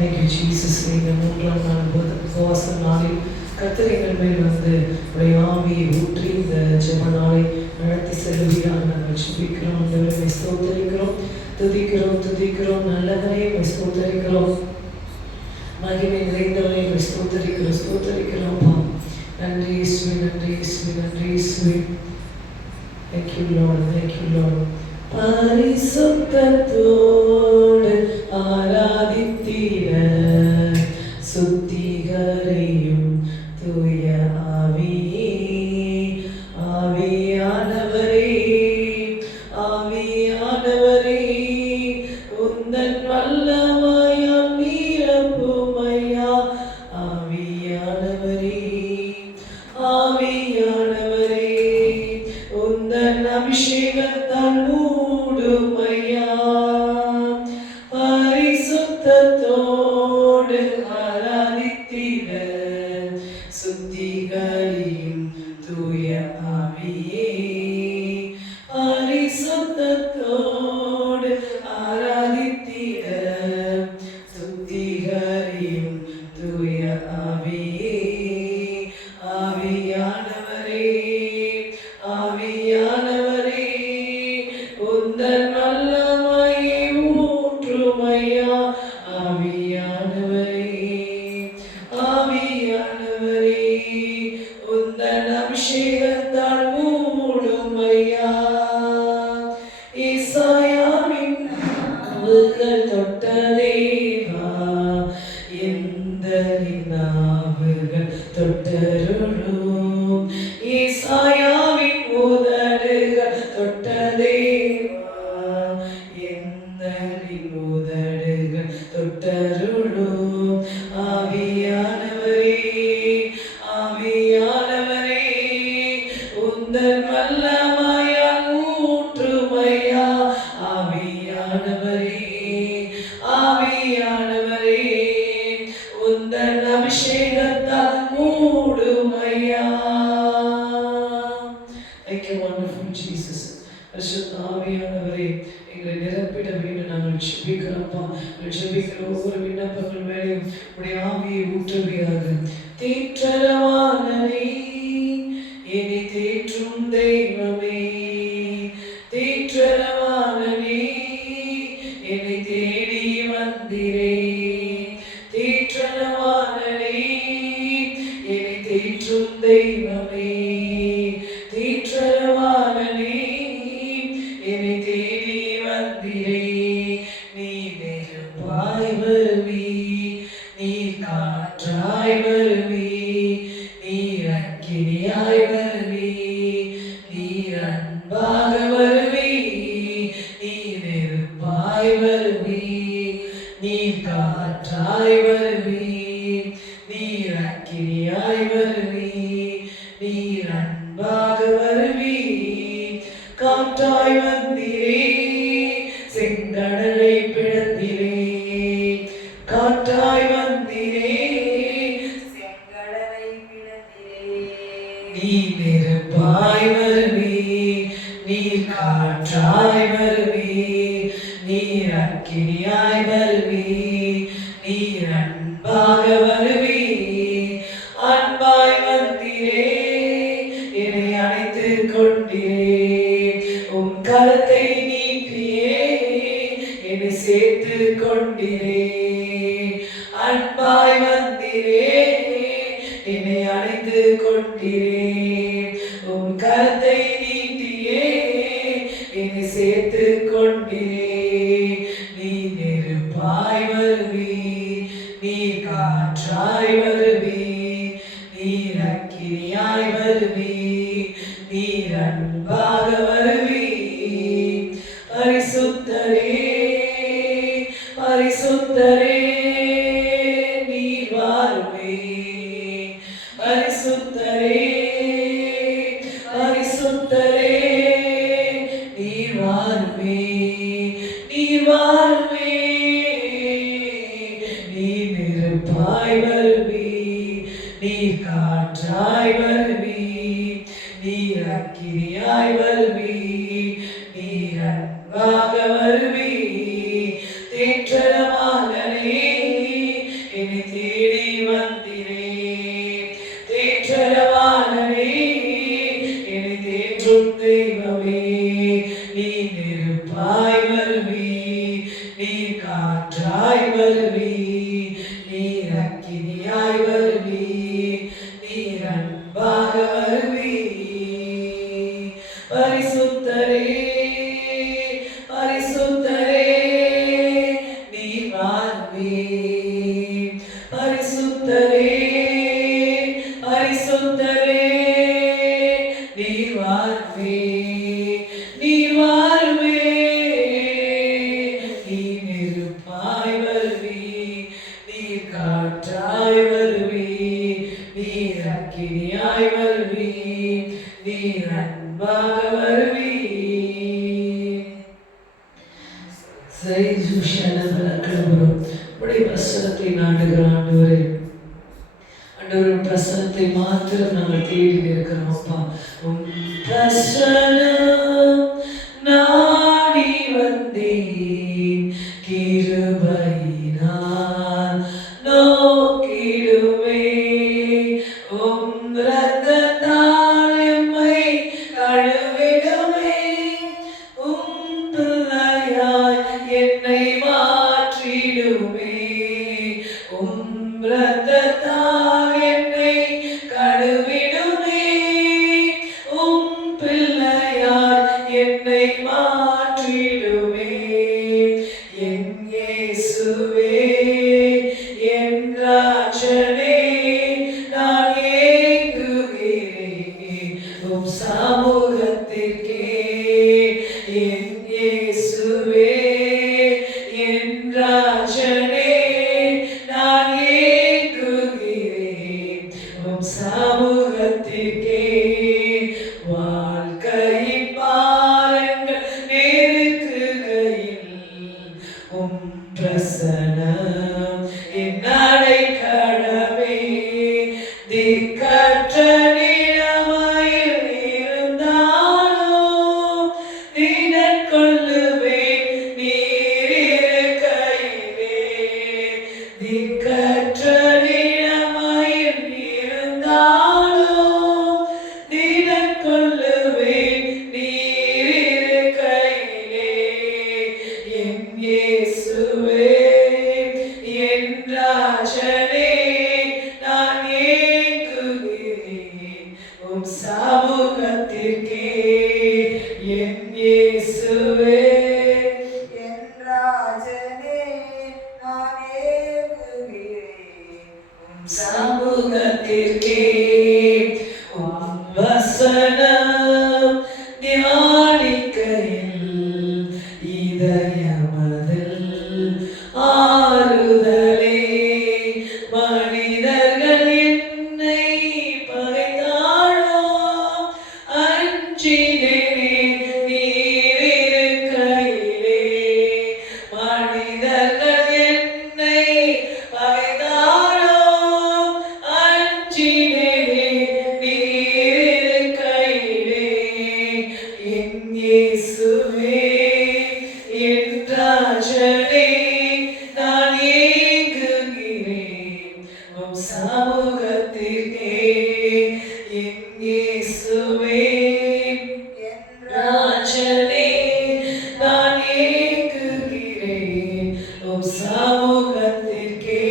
Thank you Jesus. நீங்கள் 3ஆம் நாள் உபவாச நாளில் கர்த்தர் எங்கள் மேல் வந்து உடைய ஆவியை ஊற்றி இந்த ஜெப நாளை நடத்தி செல்லுவீராக நாங்கள் ஜெபிக்கிறோம். ஆண்டவரை ஸ்தோத்தரிக்கிறோம், துதிக்கிறோம். நல்லவரே ஸ்தோத்தரிக்கிறோம், மகிமை நிறைந்தவரை ஸ்தோத்தரிக்கிறோம்ப்பா. நன்றி இயேசுவே. Thank you Lord. பரிசுத்தத்தோடு ஆராதித்திட சுத்திகரியும் தூய ஆவியானவரே உந்தன் வல்லமையால் நிரப்புமையா. ஆவியானவரே உந்தன் அபிஷேகத்தால் மூடுமையா. பரிசுத்தத்தோடு ஆராதித்திட சுத்திகரியும் தூய ஆவியே. பரிசுத்தத்தோடு ஆராதித்திட சுத்திகரியும் தூய ஆவியே. ஆவியானவரே உந்தன் வல்லமையை ஊற்றுமையா. ஆவியானவரே உந்தன் அபிஷேகத்தால் மூடுமையா. ஏசாயாவின் நாவுகள் தொட்ட தேவா, எந்த நாவுகள் தொட்டருளும். ஏசாயாவின் உதடுகள் தொட்ட தேவா, எந்த உதடுகள் தொட்டருளும். ஆவியானவரே உந்தன் வல்லமையால் ஊற்றுமையா. ஆவியானவரே உந்தன் அபிஷேகத்தால் மூடுமையா. Thank you wonderful Jesus. பரிசுத்த ஆவியானவரே எங்களை நிரப்பிட வேண்டும் நாங்கள் ஜெபிக்கிறோம்ப்பா. ஜெபிக்கிற ஒவ்வொரு விண்ணப்பங்கள் மேலேயும் உடைய ஆவியை ஊற்றுவீராக. தேற்றரவானனே என்னை தேற்றும் தெய்வமே, தேற்றரவானனே என்னை தேடி வந்திரே. தேற்றரவானனே என்னை தேற்றும் தெய்வமே, தேற்றரவானனே என்னை தேடி வந்திரே. நீ நெருப்பாய் வருவி, நீ காற்றாய் வருவி, நீர் அக்கினியாய் வருவி, நீர் அன்பாக வருவி. நீ நெருப்பாய் வருவி, நீர் காற்றாய் வருவி, நீர் அக்கினியாய் வருவி, நீர் அன்பாக வருவி. காற்றாய் வந்திரே, செங்கடலை பிளந்திரே. காற்றாய் வந்திரே, செங்கடலை பிளந்திரே. நீ நெருப்பாய் வருவி, நீர் காற்றாய் வருவி, நீர் அக்கினியாய் வருவி, நீர் அன்பாக வருவி. அன்பாய் வந்திரே, என்னை அணைத்துக் கொண்டிரே. உன் கரத்தை நீட்டியே என்னை சேர்த்துக் கொண்டிரே. அன்பாய் வந்திரே, என்னை அணைத்துக் கொண்டிரே. உன் கரத்தை நீட்டியே என்னை சேர்த்துக் கொண்டிரே. நீ நெருப்பாய் வருவி, நீ காற்றாய் வருவி, நீர் அக்கினியாய் வருவி, நீர் அன்பாக வருவி. பரிசுத்தரே நீர் வாருமே. பரிசுத்தரே நீர் வாருமே. நீர் நெருப்பாய் வருவி, நீர் காற்றாய் வருவி, நீர் அக்கினியாய் வருவி, நீர் அன்பாக வருவி. தேற்றரவானனே காற்றாய் வருவி, நீர் அக்கினியாய் வருவி, நீர் அன்பாக வருவி. பரிசுத்தரே பரிசுத்தரே நீர் வருவி. பரிசுத்தரே பரிசுத்தரே நீர் வருவி. நீர் வருவே, நீர் நெருப்பாய் வருவி, நீர் காற்றாய் வருவி, நீர் அக்கினியாய் வருவி, நீர் அன்பாக வருவி. சரி சுஷானவரும் உடைய பிரசனத்தை நாடுகிற ஆண்டவரே, ஆண்டவரின் பிரசனத்தை மாத்திரம் நாங்கள் தேடி இருக்கிறோம் அப்பா. உன் பிரசனம் நாடி வந்தேன், கிருபையினால் நோக்கிடுவே. உம் இரத்தத்தால் எம்மை கழுவிடுமே, உம் பிள்ளையாய் என்னை மாற்றிடுமே. உம் இரத்தத்தால் என்னை கழுவிடுமே, உம் பிள்ளையாய் என்னை மாற்றிடுமே. என் இயேசுவே, என் ராஜனே, நான் ஏங்குகிறேன் உம் சமூகத்திற்கே. என் இயேசுவே, என் ராஜனே, நான் ஏங்குகிறேன் உம் சமூகத்திற்கே. வாழ்க்கையின் பாரங்கள் நெருக்குகையில் உம் பிரசனம் என் அடைக்கலமே. திக்கற்ற நிலைமையில் இருந்தாலும் திடன் கொள்ளுவேன் நீர் இருக்கையிலே. திக்கற்ற நிலைமையில் இருந்தாலும் திடன் கொள்ளுவேன் நீர் இருக்கையிலே. என் இயேசுவே, என் ராஜனே, நான் ஏங்குகிறேன் உம் சமூகத்திற்கே. என் இயேசுவே, என் ராஜனே, நான் ஏங்குகிறேன் உம் சமூகத்திற்கே. உம் வசனம் தியானிக்கையில் இதயமதில் ஆறுதலே. மனிதர்கள் என்னை பகைத்தாலும் அஞ்சினேனே நீர் இருக்கையிலே. மனிதர்கள் என்னை பகைத்தாலும் அஞ்சினேனே நீர் இருக்கையிலே. என் இயேசுவே, என் ராஜனே, நான் ஏங்குகிறேன் உம் சமூகத்திற்கே. என் இயேசுவே, என் ராஜனே, நான் ஏங்குகிறேன் உம் சமூகத்திற்கே.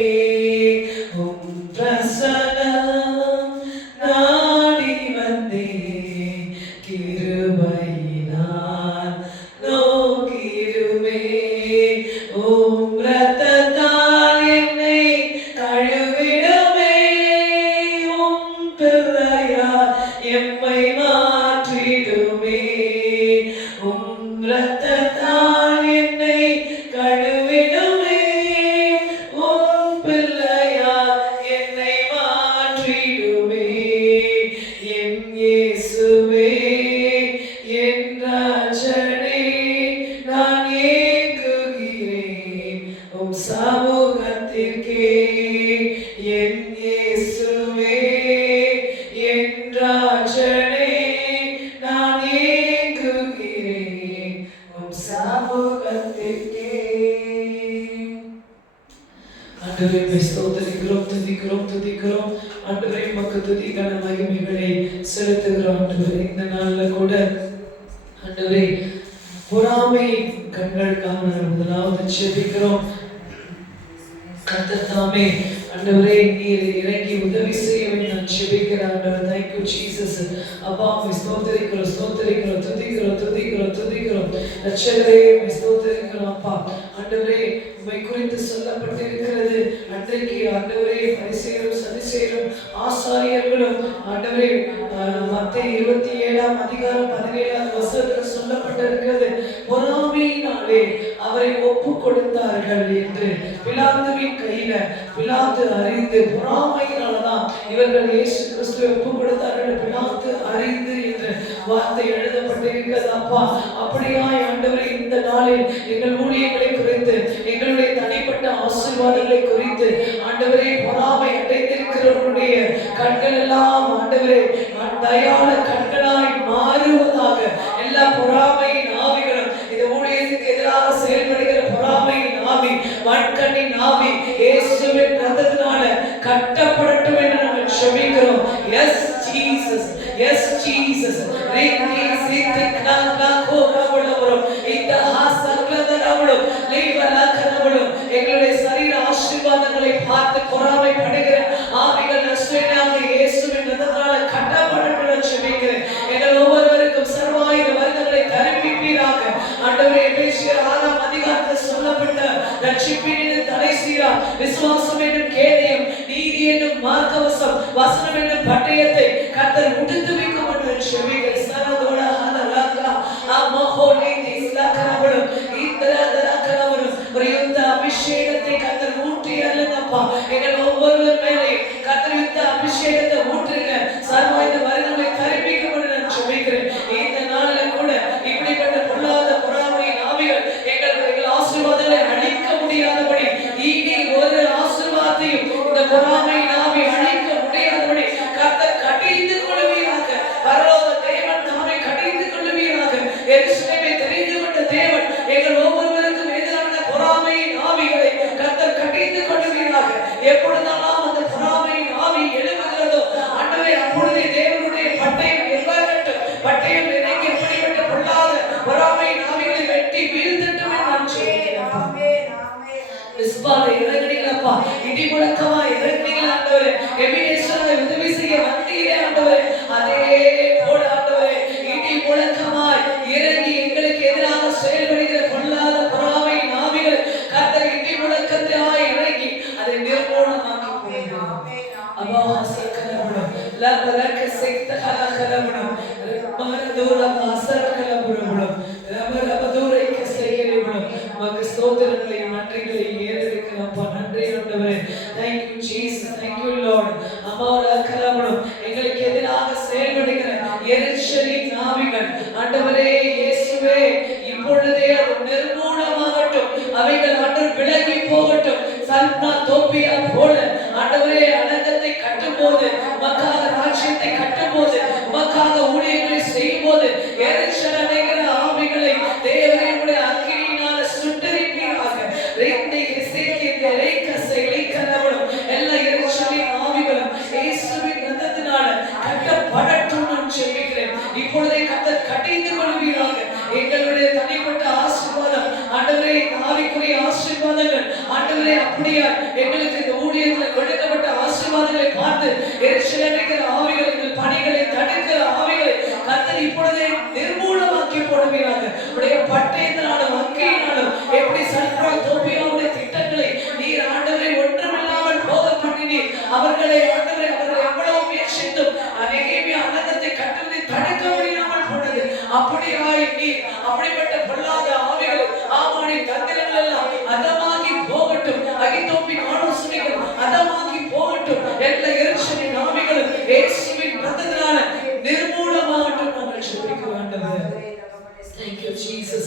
உம் பிரசனம் நாடி வந்தேன், கிருபையினால் நோக்கிடுமே. உம் இரத்தத்தால் என்னை கழுவிடுமே, உம் பிள்ளையாய் எம்மை மாற்றிடுமே. உம் இரத்தத்தால் என்னை கழுவிடுமே, உம் பிள்ளையாய் என்னை மாற்றிடுமே. என் இயேசுவே, என் ராஜனே, நான் ஏங்குகிறேன் உம் சமூகத்திற்கே. என் இயேசுவே, என் ராஜனே, நான் ஏங்குகிறேன் உம் சமூகத்திற்கே. ஆண்டவரே, உம்மை ஸ்தோத்திரிக்கிறோம், துதிக்கிறோம், துதிக்கிறோம். ஆண்டவரே, உமக்கு துதிக்கான மகிமைகளை செலுத்துகிறோம். ஆண்டவரே, இந்த நாள்ல கூட ஆண்டவரே, பொறாமை கண்களுக்காக நாங்கள் முதலாவது ஜெபிக்கிறோம். கர்த்தர் தாமே ஆண்டவரே நீர் இறங்கி உதவி செய்ய வேண்டும் நான் ஜெபிக்கிறேன் ஆண்டவரே. Thank you Jesus. அப்பா உம்மை ஸ்தோத்திரிக்கிறோம் ஸ்தோத்திரிக்கிறோம் துதிக்கிறோம் ரட்சகரே உம்மை ஸ்தோத்திரிக்கிறோம் அப்பா. ஆண்டவரே உம்மை குறித்து சொல்லப்பட்டிருக்கிறது. அன்றைக்கு ஆண்டவரே பரிசேயரும் சதுசேயரும் ஆசாரியர்களும் ஆண்டவரே மத்தேயு 27:17 சொல்லப்பட்டிருக்கிறது. பொறாமையினாலே அவரை ஒப்பு கொடுத்தார்கள் என்று பிலாத்துவின் கையில பிலாத்து அறிந்து பொறாமையினால்தான் இவர்கள் இயேசு கிறிஸ்துவை ஒப்பு கொடுத்தார்கள் பிலாத்து அறிந்து என்று வார்த்தை எழுதப்பட்டிருக்கிறது. அப்பா அப்படியாய் ஆண்டவரே இந்த நாளில் எங்கள் ஊழியர்களை குறித்து எங்களுடைய தனிப்பட்ட ஆசீர்வாதங்களை குறித்து ஆண்டவரே பொறாமை அடைந்திருக்கிறவருடைய கண்கள் எல்லாம் ஆண்டவரே தயால கண்களாய் மாறுவதாக. எல்லா பொறாமையின் ஆவிகளும் இந்த ஊழியத்துக்கு எதிராக செயல்படுகிற பொறாமையின் ஆவி வன்கண்ணின் ஆவி இயேசுவின் இரத்தத்தினால கட்டப்படட்டும் என்று நாங்கள் ஜெபிக்கிறோம். S Jesus, S Jesus. ரீதி சித்தி கலா கோரவளவரும் இந்த ஹாசக்லதரவளும் லேவலகரவளும் எங்களுடைய சரீர ஆசீர்வாதங்களை பார்த்து பொறாமைப்படுகிற ஆவிகள் நஷ்டமாக இயேசுவின் இரத்தத்தினால கட்டப்படட்டும் என்று ஜெபிக்கிறேன். எங்கள் ஒவ்வொருவருக்கும் சர்வாயுத வர்க்கங்களை தரிப்பிப்பீராக. ஆண்டவரே எபேசியர் 6:அதிகாரத்தில் சொல்லப்பட்ட ரட்சிப்பின் தலைசீரா விசுவாசம் என்னும் கேடயம் நீதி என்னும் மார்க்கவசம் வசனம் என்னும் பட்டயத்தை கர்த்தர் உடுத்து வைக்கும் என்று ஜெபிக்கிறேன். சரதோட ஹதலகா அமஹோனி திஸ்லகரவளும் இந்தரதரகரவளும் ஒரு யுத்த அபிஷேகத்தை கர்த்தர் ஊற்றி அருளுங்கப்பா. எங்கள் ஒவ்வொருவர் மேலே கர்த்தர் யுத்த அபிஷேகத்தை ஊற்றுங்க. சர்வாயுத வர்க்கங்களை தரிப்பிக்கும் என்று நான் ஜெபிக்கிறேன். இந்த நாளில் கூட இப்படிப்பட்ட பொல்லாத பொறாமையின் ஆவிகள் எங்கள் ஆசீர்வாதங்களை அழிக்க முடியாதபடி இனி ஒரு ஆசீர்வாதத்தையும் இந்த பொறாமையின் ஆவி அழிக்க முடியாதபடி கர்த்தர் கடிந்து கொள்வீராக. பரலோக தேவன் தாமே கடிந்து கொள்வீராக. எருசலேமை தெரிந்து கொண்ட தேவன் எங்கள் ஒவ்வொருவருக்கும் எதிரான பொறாமையின் ஆவிகளை கர்த்தர் கடிந்து கொள்வீராக. எப்பொழுதெல்லாம் அந்த பொறாமையின் ஆவி எழும்புகிறதோ ஆண்டவரே அப்பொழுதே தேவனுடைய பட்டயம் எவ்வளவு பட்டயம் இறங்கி எப்படிப்பட்ட பொல்லாத பொறாமையின் ஆவிகளை வெட்டி வீழ்த்தட்டும் என்று நான் சொல்கிறேன். விஸ்வால இறங்குனீங்களப்பா, இடி முழக்கமா இறங்குனீங்களா ஆண்டவரே. எபினேசரை உதவி செய்ய வந்தீரே ஆண்டவரே. அதே போல ஆண்டவரே இடி முழக்கமாய் இறங்கி எங்களுக்கு எதிராக செயல்படுகிற பொல்லாத பொறாமையின் ஆவிகளை கர்த்தர் இடி முழக்கத்தாய் இறங்கி அதை நிர்மூலமாக்கி போடுகிறோம். அப்பா ஹசக்கலபுரம் லபரக செக்தகலகலபுரம் மரதூர ஹசரகலபுரம் ரபரபதூரை கசைகலபுரம். உமக்கு ஸ்தோத்திரங்களையும் நன்றிகளையும் ஏறெடுக்கிறோம்ப்பா. நன்றி ஆண்டவரே. Thank you Jesus, thank you Lord. அமரகலபுரம் எங்களுக்கு எதிராக செயல்படுகிற எரிச்சலின் ஆவிகள் ஆண்டவரே இயேசுவே இப்பொழுதே அது நிர்மூலமாகட்டும். அவைகள் ஆண்டவர் விலகி போகட்டும். சல்னா தோப்பியா போல ஆண்டவரே அலங்கத்தை கட்டும்போது உமக்காக ராஜ்யத்தை கட்டும்போது உமக்காக ஊழியர்களை செய்யும்போது எரிச்சல் அடைகிற ஆவிகளை தேவனே உம்முடைய அக்கினியினால சுட்டெரிப்பீராக. ரெண்டை எசேக்கியேல் ரேக்கசைகளை கரவளும் எல்லா எரிச்சலின் ஆவிகளும் இயேசுவின் இரத்தத்தினால கட்டப்படட்டும் நான் ஜெபிக்கிறேன். இப்பொழுதே கர்த்தர் கடிந்து கொள்வீராக. எங்களுடைய தனிப்பட்ட ஆசீர்வாதம் ஆண்டவரே ஆவிக்குரிய ஆசீர்வாதங்கள் ஆண்டவரே அப்படியே எங்களுக்கு இந்த ஊழியத்தில் கொடுக்கப்பட்ட ஆசீர்வாதங்களை பார்த்து எரிச்சல் அடைகிற ஆவிகள் எங்கள் பணிகளை தடுக்கிற ஆவிகளை கர்த்தர் இப்பொழுதே நிர்மூலமாக்கி போடுவீராக. உடைய பட்டயத்தினாலும் அக்கினியினாலும் எப்படி சல்பா தோப்பியாவுடைய திட்டங்களை நீர் ஆண்டவரை ஒன்றுமில்லாமல் போக பண்ணினீர். அவர்களை ஆண்டவரை அவர்கள் எவ்வளவு முயற்சித்தும் நெகேமியா அலங்கத்தை கட்டுவதை தடுக்க முடியாமல் போனது. அப்படியாய் நீர் அப்படிப்பட்ட பொல்லாத ஆவிகள் ஆமானின் தந்திரங்கள் எல்லாம் அதமாகி போகட்டும். அகித்தோப்பின் ஆலோசனைகள் அதமாகி போகட்டும். எல்லா எரிச்சலின் ஆவிகளும் இயேசுவின் இரத்தத்தினால நிர்மூலமாகட்டும் நாங்கள் ஜெபிக்கிறோம் ஆண்டவரே. Thank you Jesus.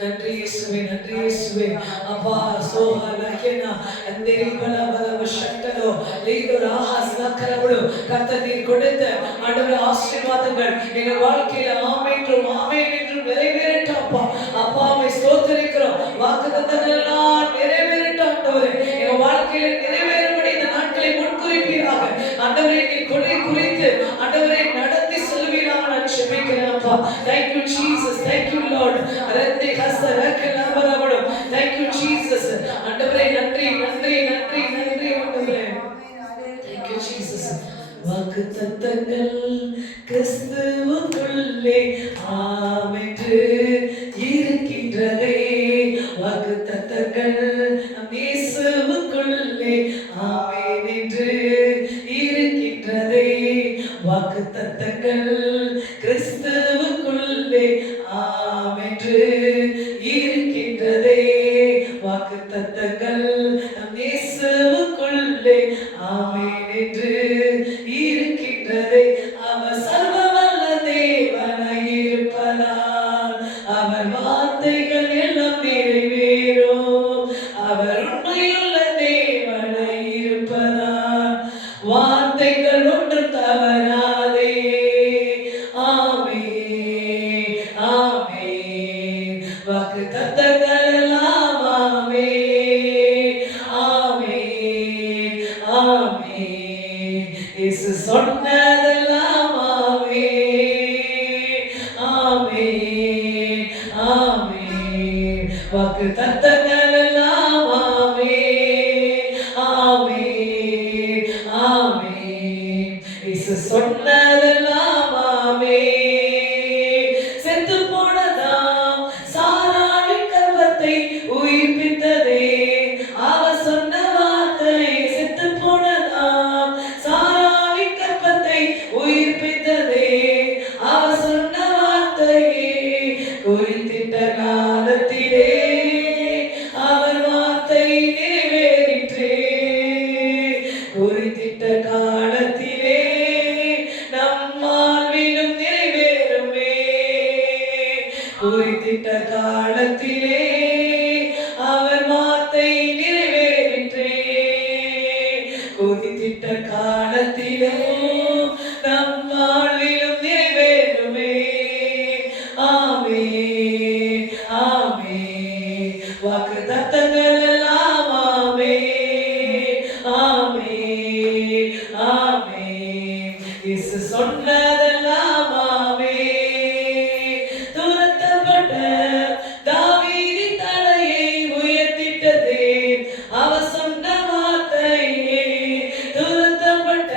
நன்றி இயேசுவே, நன்றி இயேசுவே. அப்பா சோஹா லகேனா அந்தரி பலவல ஷட்டலோ லீதுராஹா சக்கரவளோ கர்த்தர் நீர் கொடுத்த ஆண்டவரே ஆசீர்வாதங்கள் எங்கள் வாழ்க்கையில ஆமென் என்று நிறைவேறட்டும் அப்பா. அப்பாவை ஸ்தோத்திரிக்கிறோம். வாக்குத்தத்தங்கள் எல்லாம் நிறைவேறட்டும் ஆண்டவரே. எங்கள் வாழ்க்கையில நிறைவேறும்படி இந்த நாட்களை முன்குறிப்பீராக. ஆண்டவரே நீர் கொலை குறித்து ஆண்டவரே நடத்தி செல்வீராக நான் ஜெபிக்கிறேன் அப்பா. Thank you Jesus, thank you Lord. அரந்தி ஹசரக்கலபரவளோ. Thank you Jesus. ஆண்டவரே நன்றி நன்றி நன்றி ஆமென் என்று இருக்கின்றதே. வாக்குத்தத்தங்கள் கிறிஸ்துவுக்குள்ளே ஆம் என்று இருக்கின்றதே. வாக்குத்தத்தங்கள் நம் இயேசுவுக்குள்ளே ஆமென் என்று இருக்கின்றதே. அவர் சர்வவல்ல தேவனாய் இருப்பதால் அவர் வார்த்தைகள் எல்லாம் நிறைவேறும். அவர் உண்மையுள்ள தேவனாய் இருப்பதால் வார்த்தைகள் ஒன்று தவறாதே. ஆமென் ஆமென். வாக்குத்தத்தங்கள் எல்லாம் ஆமென் ஆமென் ஆமென். இயேசு சொன்னதெல்லாம் ஆமென் ஆமென் ஆமென். வாக்குத்தத்தங்கள் எல்லாம் ஆமென் ஆமென் ஆமென். இயேசு சொன்னதெல்லாம் ஆமென். செத்து போனதாம் சாராளின் கர்ப்பத்தை உயிர்ப்பித்ததே. அவர் சொன்ன வார்த்தை செத்து போனதாம் சாராளின் கர்ப்பத்தை உயிர்ப்பித்ததே. அவர் சொன்ன வார்த்தையே குறித்திட்ட காலத்திலே அவர் வார்த்தை நிறைவேறிற்றே. குறித்திட்ட காலத்திலே நம் வாழ்விலும் நிறைவேறுமே. குறித்திட்ட காலத்திலே அவர் வார்த்தை நிறைவேறிற்றே. குறித்திட்ட காலத்திலே நம் வாழ்விலும் நிறைவேறுமே. ஆமென் ஆமென். வாக்குத்தத்தங்கள் எல்லாம் ஆமென் ஆமென் ஆமென். இயேசு சொன்னதெல்லாம் ஆமென். துரத்தப்பட்ட தாவீதின் தலையை உயர்த்திட்டதே அவர் சொன்ன வார்த்தையே. துரத்தப்பட்ட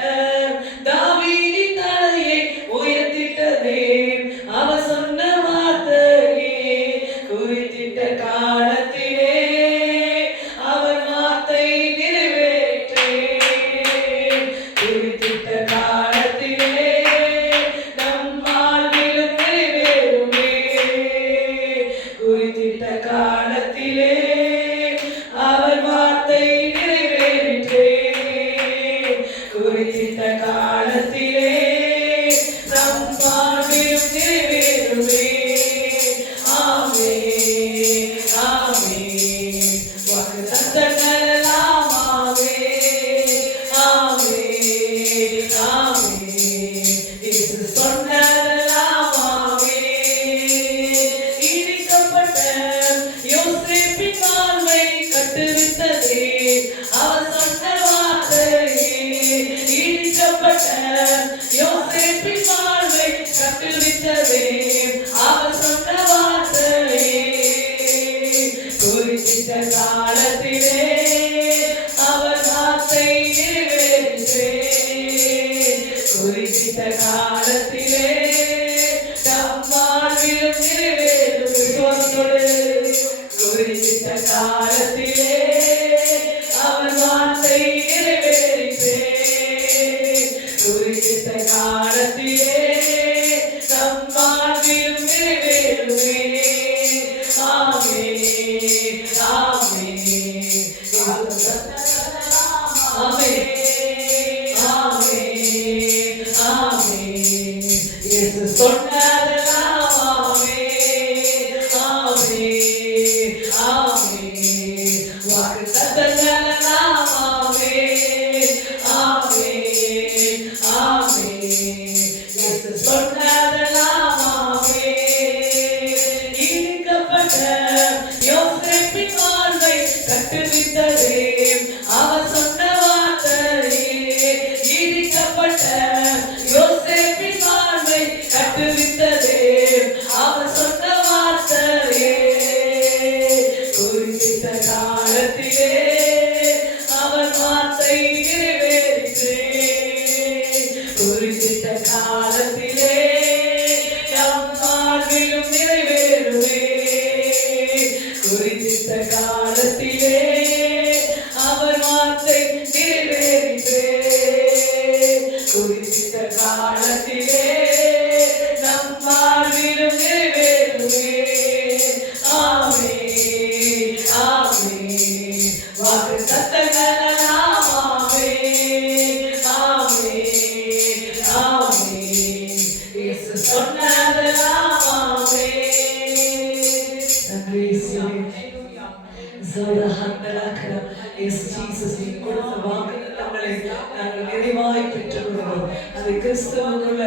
நாங்கள் நிறைவாய் பெற்றுக் கொள்கிறோம். அது கிறிஸ்துவுக்குள்ள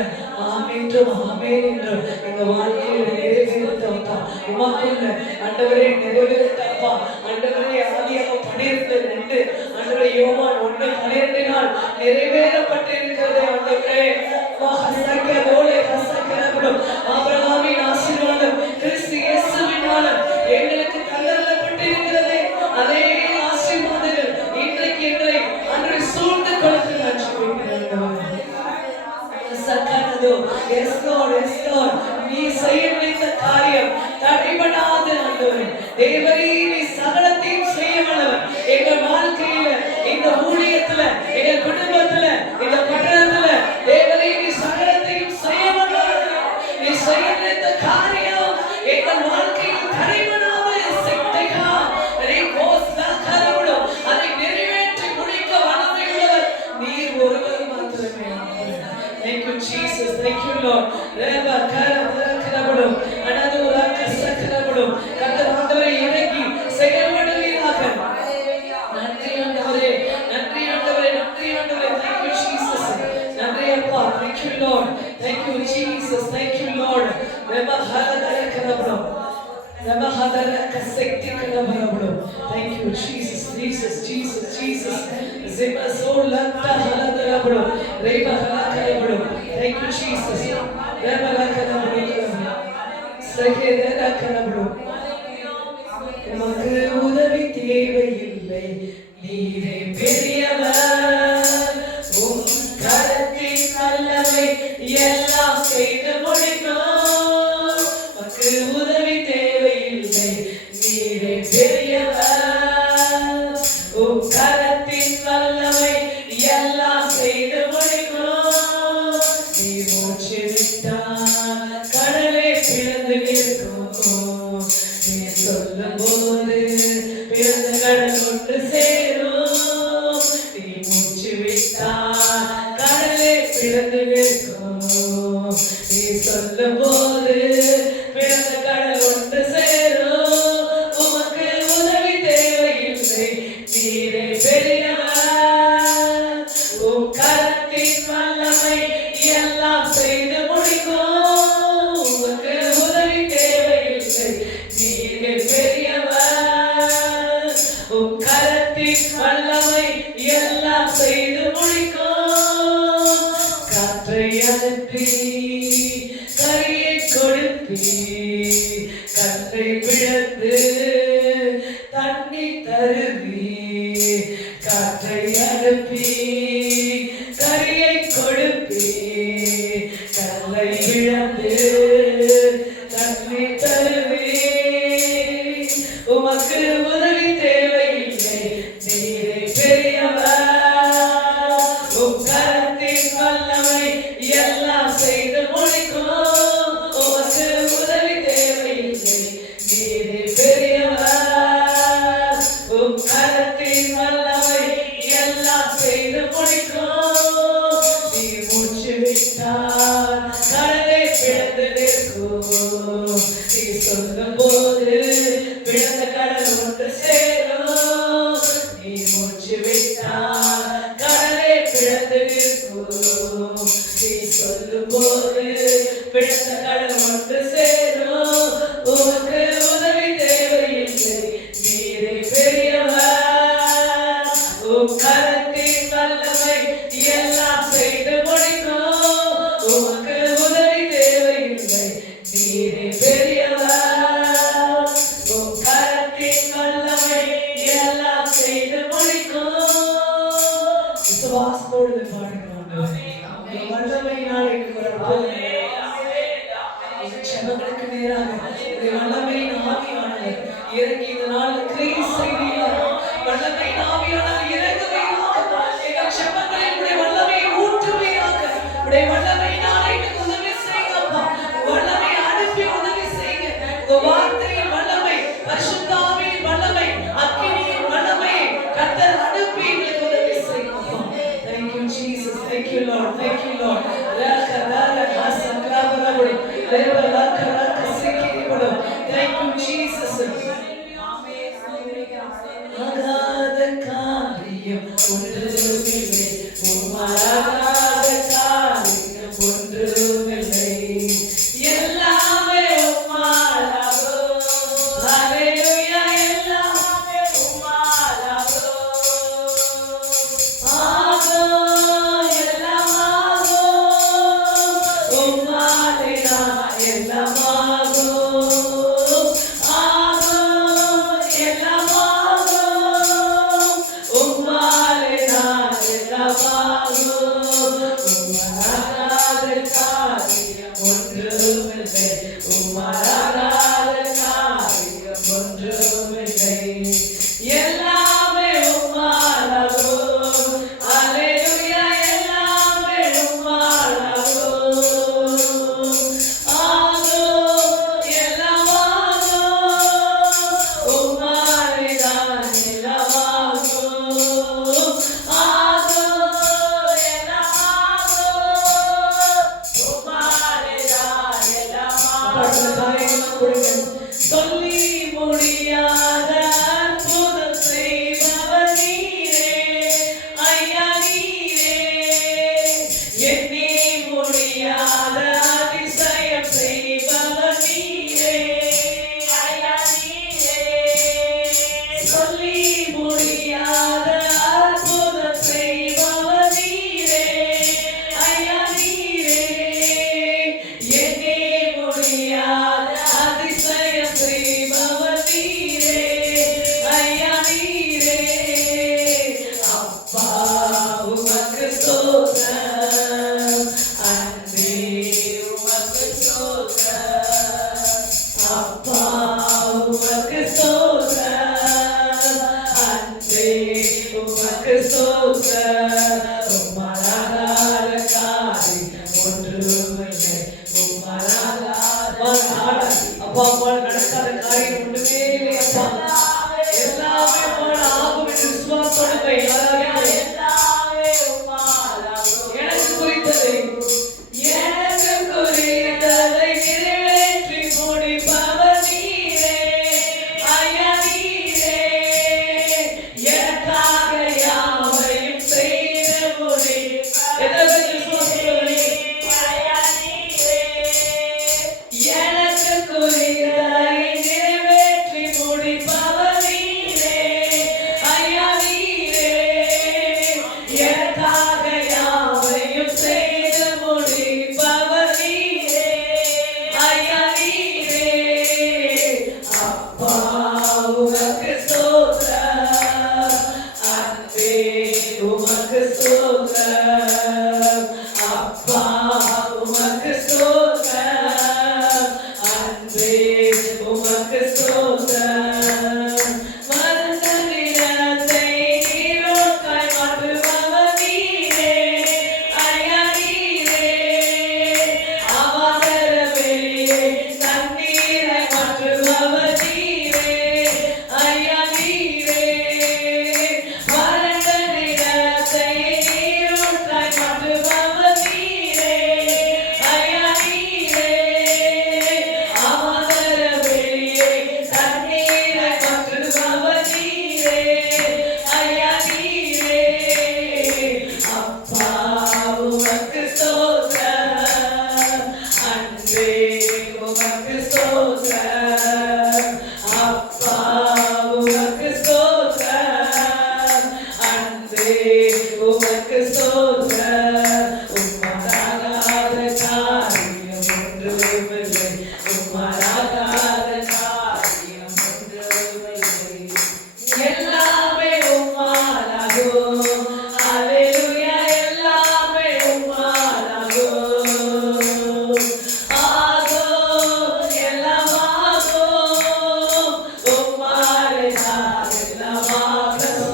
ஆமென்றும் ஆமென் என்றும் எங்க வாழ்க்கையில நிறைவேறுத்தப்பா. உமக்குள்ள ஆண்டவரே நிறைவேறுத்தப்பா. ஆண்டவரே ஆதியாகமம் 12:2 ஆண்டவரே யோவான் 1:12 நிறைவேறப்பட்டிருக்கிறது. ஆண்டவரே ஆபிரகாமின் ஆசீர்வாதம் கிறிஸ்து இயேசுவினாலும் எங்களுக்கு தந்தரப்பட்டிருக்கிறது. அதே ஆசீர்வாதங்கள் இன்றைக்கு எங்களை அன்று சூழ்ந்து கொள்கிறது. நீ செய்ய நினைத்த காரியம் தடைபடாது. ஆண்டவரே தேவரே, நீ சகலத்தையும் செய்ய வல்லவர். எங்கள் வாழ்க்கையில, இந்த ஊழியத்துல, எங்க குடும்பத்துல, இந்த பட்டணத்துல தேவரே, நீ சகலத்தையும் செய்ய வல்லவர். நீ செய்ய நினைத்த காரியம் எங்கள் வாழ்க்கையில் தடைபடாது. சக்தியா நீ கோஸ்தா கரவுடும் அதை நிறைவேற்றி முடிக்க வல்லமையுள்ளவர் நீர் ஒருவர் மாத்திரமே. Thank you Jesus, thank you Lord. ரேபா கரபடும் அனதுரா கசக்கரபடும் கர்த்தர் ஆண்டவரே இறங்கி செயல்படுவீராக. நன்றி ஆண்டவரே, நன்றி ஆண்டவரே, நன்றி ஆண்டவரே. Thank you Jesus, நன்றி அப்பா. Thank you Lord, thank you Jesus, thank you Lord. Reba கரபடும் Reba கசக்கரபடும். Thank you Jesus, Jesus, Jesus, Jesus. Zema solanta haladabடும் Reba கரபடும். Thank you Jesus. ரேபா கரபடும் சகேதர கரபடும். நமக்கு உதவி தேவையில்லை, நீரே பெரியவர். உம் கரத்தின் வல்லமை எல்லாம் செய்து முடிக்கும். நமக்கு உதவி தேவையில்லை, நீரே பெரியவர். உம் கரத்தின் வல்லமை எல்லாம் செய்து முடிக்கும். நீ மூச்சு விட்டால் கடலே பிளந்து நிற்கும். நீ சொல்லும் போது பிறந்த கடல் ஒன்று சேரும். நீ மூச்சு விட்டால் கடலே பிளந்து நிற்கும். நீ சொல்லும் போது பிறந்த கடல் ஒன்று சேரும். உமக்கு உதவி தேவையில்லை, நீரே பெரியவர். உம் கரத்தின் வல்லமை எல்லாம் செய்து முடிக்கும். உமக்கு உதவி தேவையில்லை, நீரே பெரியவர். உம் கரத்தின் வல்லமை எல்லாம் செய்து முடிக்கும். காற்றை அனுப்பி கரையை கொடுப்பி, கல்லை பிளந்து தண்ணி தருவி. காற்றை அனுப்பி கரையை கொடுப்பி, கல்லை பிளந்து தண்ணி தருவி. உமக்கு உதவி தேவையில்லை, நீரே பெரியவர். உம் கரத்தின் வல்லமை எல்லாம் செய்து முடிக்கும். உமக்கு உதவி தேவையில்லை, நீரே பெரியவர். உம் கரத்தின் வல்லமை எல்லாம் செய்து முடிக்கும். நீ மூச்சு விட்டால் கடலை பிளந்து நிற்கும். நீ சொல்லும் போது பிளந்த கடல் ஒன்று சேரும். நீ மூச்சு விட்டால் கடலை பிளந்து நிற்கும். நீ சொல்லும் போது பிளந்த கடல் ஒன்று சேரும். உமக்கு உதவி தேவையில்லை, நீரே பெரியவர். உம் கரத்தின் வல்லமை எல்லாம் செய்து முடிக்கும். உமக்கு உதவி தேவையில்லை, நீரே பெரியவர். உம் கரத்தின் வல்லமை எல்லாம் செய்து முடிக்கும். விசுவாசத்தோடு பாடுகிறோம். வல்லமையினால் எங்களுக்கு ஒரு ஜெபங்களுக்கு நேராக வல்லமையின் ஆவியானவர் இறங்கி இந்த நாளில் கிரியை செய்வீராக. வல்லமையின் ஆவியானவர் இறங்குவீராக. எங்கள் ஜெபங்களில் உடைய வல்லமையை ஊற்றுவீராக. உடைய வல்லமையினால் எங்களுக்கு உதவி செய்யுங்கப்பா. வல்லமை அனுப்பி உதவி செய்யுங்க. உங்க வார்த்தையின் வல்லமை, பரிசுத்த ஆவியின் வல்லமை, அக்கினியின் வல்லமை கர்த்தர் அனுப்பி எங்களுக்கு உதவி செய்யுங்கப்பா. Thank you Jesus, thank you Lord, thank you Lord. Thank you Jesus. ஆகாத காரியம் ஒன்றுமில்லை, உம்மாலாகாத காரியம் ஒன்றுமில்லை. எல்லாமே உம்மாலாகும். ஹல்லேலூயா. எல்லாமே உம்மாலாகும். ஆகும், எல்லாம் ஆகும். உம்மாலே தான் எல்லாம் ஆகும். ஆகும், எல்லாம் ஆகும். உம்மாலே தான் எல்லாம் ஆகும். உம்மாலாகாத காரியம் ஒன்றுமில்லை. உம்மாலாகாத காரியம் ஒன்றுமில்லை. எல்லாமே உம்மாலாகும். ஹல்லேலூயா. எல்லாமே உம்மாலாகும். ஆகும், எல்லாம் ஆகும். உம்மாலே தான் எல்லாம் ஆகும். ஆகும், எல்லாம் ஆகும். உம்மாலே தான் எல்லாம் ஆகும். சொல்லி முடியாத அற்புதம் செய்பவர் நீரே ஐயா நீரே. எண்ணி முடியாத அதிசயம் செய்பவர் நீரே ஐயா நீரே. சொல்லி முடியாத அற்புதம் செய்பவர் நீரே ஐயா நீரே. எண்ணி முடியாத அதிசயம் செய்பவர் நீரே ஐயா நீரே. அப்பா உமக்கு ஸ்தோத்திரம். அன்பே உமக்கு ஸ்தோத்திரம். அப்பா உமக்கு ஸ்தோத்திரம். அன்பே உமக்கு ஸ்தோத்திரம். உம்மாலாகாத காரியம் ஒன்றுமில்லை. உம்மாலாகாத அப்பா அம்மாள் நடக்காத காரியம் ஒன்றுமே இல்லை அப்பா. எல்லாமே அம்மாள் ஆகும் என்று விசுவாசத்தோடு கையாளாதீர்கள். எல்லாமே உம்மாலாகும். எனக்கு குறித்ததை நிறைவேற்றி முடிப்பவர் நீரே ஐயா நீரே. எனக்காக யாவையும் செய்து முடிப்பவர் நீரே ஐயா நீரே. எனக்கு குறித்ததை நிறைவேற்றி முடிப்பவர் நீரே ஐயா நீரே. எனக்காக யாவையும் செய்து முடிப்பவர் நீரே ஐயா நீரே. அப்பா உமக்கு ஸ்தோத்திரம். அன்பே உமக்கு ஸ்தோத்திரம். அப்பா உமக்கு ஸ்தோத்திரம். அன்பே உமக்கு ஸ்தோத்திரம். மரண நிலத்தை நீரோக்காய் மாற்றுபவர் நீரே ஐயா நீரே. அவாந்தர வெளியே தண்ணீரை மாற்றுபவர் நீரே ஐயா நீரே. வறண்ட நிலத்தை நீரூற்றாய் மாற்றுபவர் நீரே ஐயா நீரே. அவாந்தர வெளியே தண்ணீரை மாற்றுபவர் நீரே ஐயா நீரே. அப்பா உமக்கு ஸ்தோத்திரம். அன்பே உமக்கு ஸ்தோத்திரம். அப்பா உமக்கு ஸ்தோத்திரம். அன்பே உமக்கு ஸ்தோத்திரம். உம்மாலாகாத காரியம் ஒன்றுமில்லை. உம்மாலாகாத காரியம் ஒன்றுமில்லை. எல்லாமே உம்மாலாகும். ஹல்லேலூயா. எல்லாமே உம்மாலாகும். ஆகும், எல்லாம் ஆகும். உம்மாலே தான் எல்லாம் ஆகும்.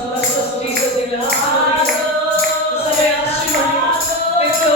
Jesus, எல்லாம் ஆகும். சபை ஆசீர்வதிங்க.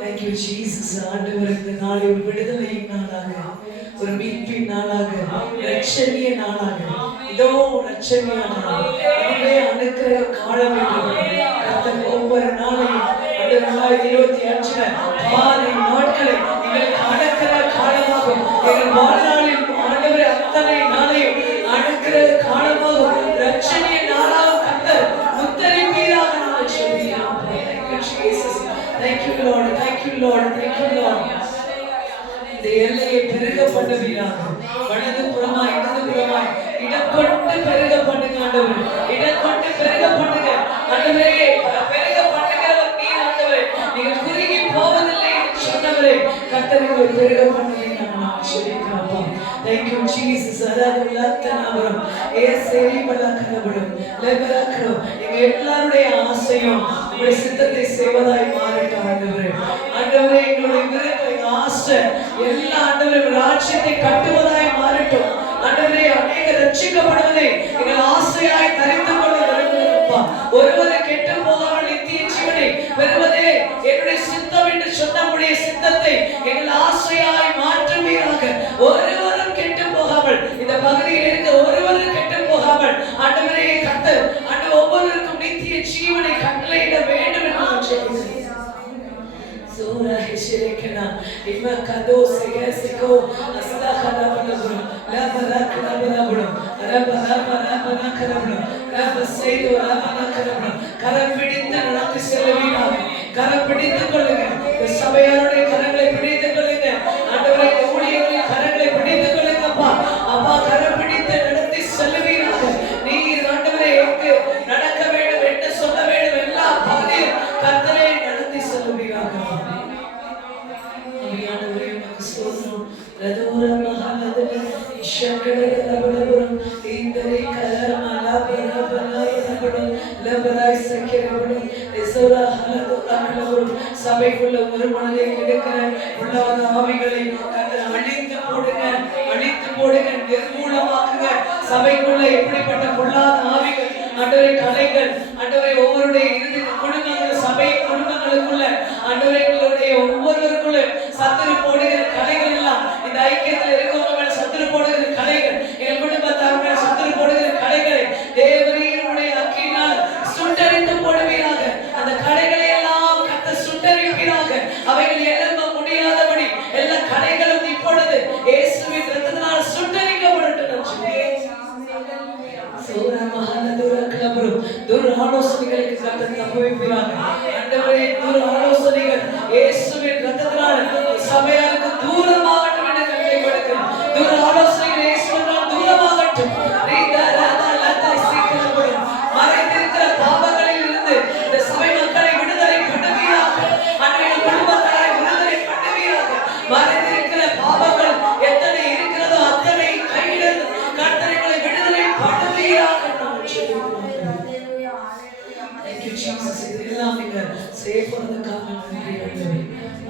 Thank you Jesus. ஆண்டவர் இந்த நாளை ஒரு விடுதலையின் நாளாக, ஒரு மீட்பின் நாளாக, ரட்சணிய நாளாக, இதோ ரட்சணியான நாள், இதுவே அனுக்கிரக காலம் என்று கர்த்தர் ஒவ்வொரு நாளையும் 2025 பாதை நாட்களை எங்களுக்கு அனுக்கிரக காலமாகும். எங்கள் வாழ்நாளில் ஆண்டவரே அத்தனை நாளையும் அனுக்கிரக காலமாகும், ரட்சணிய நாளாக கர்த்தர் முத்தரிப்பீராக நாங்கள் சொல்கிறோம். Thank you Lord, thank you Lord, thank you Lord. இந்த எல்லையை பெருக பண்ணுவீராக, வலது புறமாய் இடது புறமாய் இடம் கொண்டு பெருக பண்ணுங்க ஆண்டவரே, இடம் கொண்டு பெருக பண்ணுங்க ஆண்டவரே, பெருக பண்ணுகிறவர் நீர் ஆண்டவரே, நீங்கள் குறுகி போவதில்லை என்று சொன்னவரே, கர்த்தரை பெருக பண்ணுவீங்க நான் சொல்லிக்கிறோம். Thank you Jesus. அல்லாஹ்வுல்லாத்தனவரும் ஏசேரி பலக்கனவரும் லெபரக்கரும் எங்க எல்லாருடைய ஆசையும் உங்களுடைய சித்தத்தை செய்வதாய் மாறட்டும் ஆண்டவரே. ஆண்டவரே எங்களுடைய விருப்பம், எங்க ஆசை எல்லா ஆண்டவரே ராஜ்யத்தை கட்டுவதாய் மாறட்டும் ஆண்டவரே. அநேக ரட்சிக்கப்படுவதை எங்கள் ஆசையாய் தரித்து கொள்ள விரும்புகிறோம்ப்பா. ஒருவரை கெட்டு போகாமல் நித்திய ஜீவனை பெறுவதே என்னுடைய சித்தம் என்று சொன்னமுடைய சித்தத்தை எங்கள் ஆசையாய் மாற்றுவீராக. ஒருவரும் கெட்டு போகாமல், இந்த பகுதியில் இருக்க ஒருவரும் கெட்டு போகாமல் ஆண்டவரே கர்த்தர் ஆண்டவர் ஒவ்வொருவருக்கும் நித்திய ஜீவனை கட்டளையிட வேண்டும் என்று நான் சொல்கிறேன். Zura hishirikana ima kado segesiko aslahana banaburu la barakana banaburu rabana karaburu rabasaidu rabana karaburu கரம் பிடித்து நடந்து செல்வீராக. கரம் பிடித்துக் கொள்ளுங்க, சபையாருடைய கரங்களை பிடித்துக் கொள்ளுங்க ஆண்டவரே, ஊழியர்களின் கரங்களை பிடித்துக் கொள்ளுங்கப்பா. அப்பா கரம் பிடித்து நடத்தி செல்வீராக. நீர் ஆண்டவரே எங்கு நடக்க வேண்டும் என்று சொல்ல வேண்டும் எல்லா பகுதியும் கர்த்தரை நடத்தி செல்வீராக. ஆவியானவரே உமக்கு ஸ்தோத்திரம். ரதூர மகாநதன ஷங்கடரபலபுரம் இந்தரை கலமலபலபலபுரம் லபராய் சக்கிரபுரம் எசோரா ஹலதுரபுரம். சபைக்குள்ள ஒரு மனதை எடுக்கிற உள்ளாத ஆவிகளை கர்த்தர் அழித்து போடுங்க, அழித்து போடுங்க, நிர்மூலமாக்குங்க. சபைக்குள்ள எப்படிப்பட்ட பொல்லாத ஆவிகள் ஆண்டவரே கலைகள் ஆண்டவரே ஒவ்வொருடைய இறுதி குடும்பங்கள், சபை குடும்பங்களுக்குள்ள ஆண்டவரே எங்களுடைய ஒவ்வொருவருக்குள்ள சத்துரு போடுகிற கலைகள் எல்லாம் இந்த ஐக்கியத்தில் இருக்கிறவங்க மேல சத்துரு போடுகிற கலைகள், எங்கள் குடும்பத்தார் மேல சத்துரு போடுகிற கலைகளை தேவரீருடைய அக்கினால் சுட்டரித்து போடுவீராக. அந்த கலைகளை எல்லாம் கர்த்தர் சுட்டரிப்பீராக. அவைகள் எழும்ப முடியாதபடி எல்லா கலைகளும் இப்பொழுது இயேசுவின் இரத்தத்தினால் சுட்டரிக்கப்படட்டும். சோரா மகாநதுர கிளபரும் துர் ஆலோசனைகளுக்கு கர்த்தர் தப்புவிப்பீராக. ஆண்டவரே துர் ஆலோசனைகள் இயேசுவின் இரத்தத்தினால் சபையாருக்கு தூரமாகட்டும் என்று கட்டளை கொடுக்கிறேன். துர் ஆலோசனைகள் இயேசுவினால் தூரமாகட்டும். மறைந்திருக்கிற பாவங்களில் இருந்து இந்த சபை மக்களை விடுதலை பண்ணுவீராக. அன்றைய குடும்பத்தாரை விடுதலை பண்ணுவீராக. மறைந்திருக்கிற பாவங்கள் எத்தனை இருக்கிறதோ அத்தனை கையிலிருந்து கர்த்தரை விடுதலை பண்ணுவீராக. Thank you Jesus. இதெல்லாம் நீங்க செய்யப்படுறதுக்காக நன்றி ஆண்டவரே.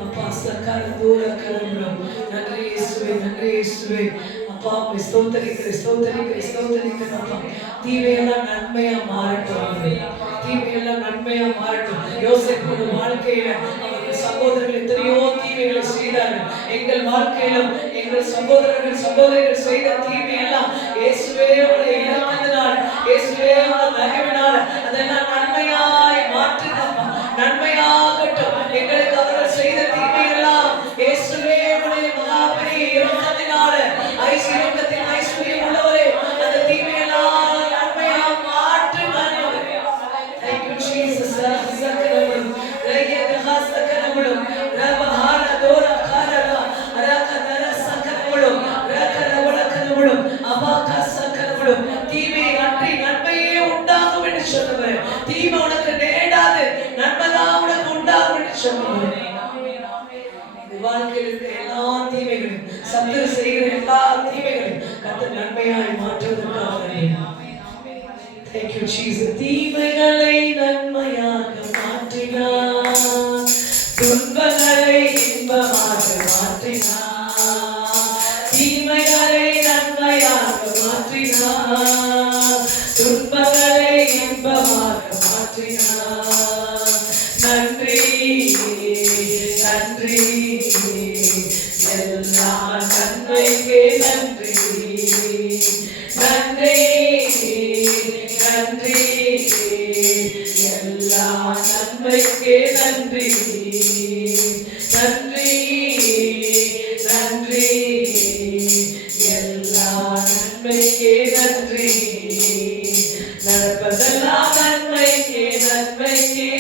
அப்பா சக்கர தூர கரம்பரம் நன்றி இயேசுவே, நன்றி இயேசுவே. அப்பா ஸ்தோத்திரிக்கிறேன் அப்பா. தீமையெல்லாம் நன்மையா மாறட்டும், தீமையெல்லாம் நன்மையா மாறட்டும். யோசேப்பு வாழ்க்கையில அவர்கள் சகோதரர்கள் எத்தனையோ தீமைகளை செய்தார்கள். எங்கள் வாழ்க்கையிலும் எங்கள் சகோதரிகள் செய்த தீமையெல்லாம் இயேசுவே உடைய இரக்கத்தினால், இயேசுவே உடைய தயவினால் அதெல்லாம் நன்மையாய் மாற்றுங்கப்பா. நன்மையாகட்டும். எங்களுக்கு அவர்கள் செய்த தீமையெல்லாம் இயேசுவே உடைய மகாபெரிய இரக்கத்தினால ஐஸ்வர்யத்தின் ஐஸ்வர்யம் உள்ளவரே அந்த தீமையெல்லாம் நன்மையா மாற்றுங்க. Thank you Jesus. சக்கரமும் ரயதஹ சக்கரமும் ரபஹார தோர காரல அரகதர சக்கரமும் ரகரவலக்கரமும் அபாக சக்கரமும் தீமை அன்றி நன்மையே உண்டாகும் என்று சொன்னவர். தீமை உனக்கு நேடாது, நன்மைதான் உனக்கு உண்டாகும் என்று சொன்னவர். வாழ்க்கையில் இருக்கிற எல்லா தீமைகளையும், சத்துரு செய்கிற எல்லா தீமைகளையும் கர்த்தர் நன்மையாய் மாற்றுவதற்காக. Thank you Jesus. தீமைகளை நன்மையாக மாற்றினார், துன்பங்களை இன்பமாக மாற்றினார். தீமைகளை நன்மையாக மாற்றினார், துன்பங்களை இன்பமாக மாற்றினார். நன்மைக்கே நன்றி நன்றி நன்றி எல்லா நன்மைக்கே நன்றி நடப்பதெல்லாம் நன்மைக்கே நன்மைக்கே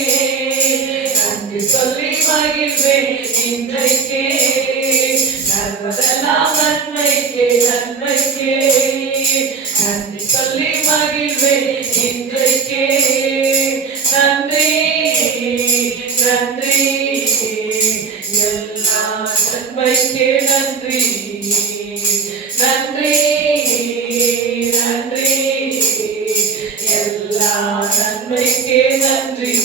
நன்றி சொல்லி மகிழ்வேன் இன்றைக்கே நடப்பதெல்லாம் நன்மைக்கே நன்மைக்கே நன்றி சொல்லி மகிழ்வேன் இன்றைக்கே நன்றி நன்றி எல்லா நன்மைக்கே நன்றி நன்றி நன்றி எல்லா நன்மைக்கே நன்றி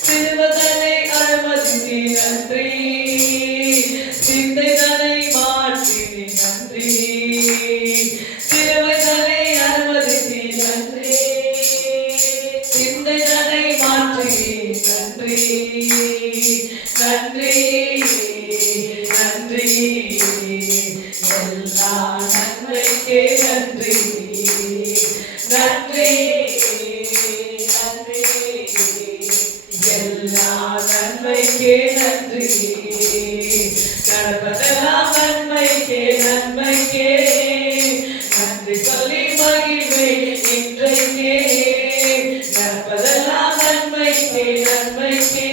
சிறுவதனை அனுமதி நன்றி சிந்தைதனை மாற்றி நன்றி சிறுவதனை அனுமதி நன்றி சிந்தைதனை மாற்றி நன்றி நன்றி நன்றி எல்லா நன்மைக்கே நன்றி நன்றி நன்றி எல்லா நன்மைக்கே நன்றி நடப்பதெல்லாம் நன்மைக்கே நன்மைக்கே நன்றி சொல்லி மகிழ்வேன் இன்றைக்கே நடப்பதெல்லாம் நன்மைக்கே நன்மைக்கே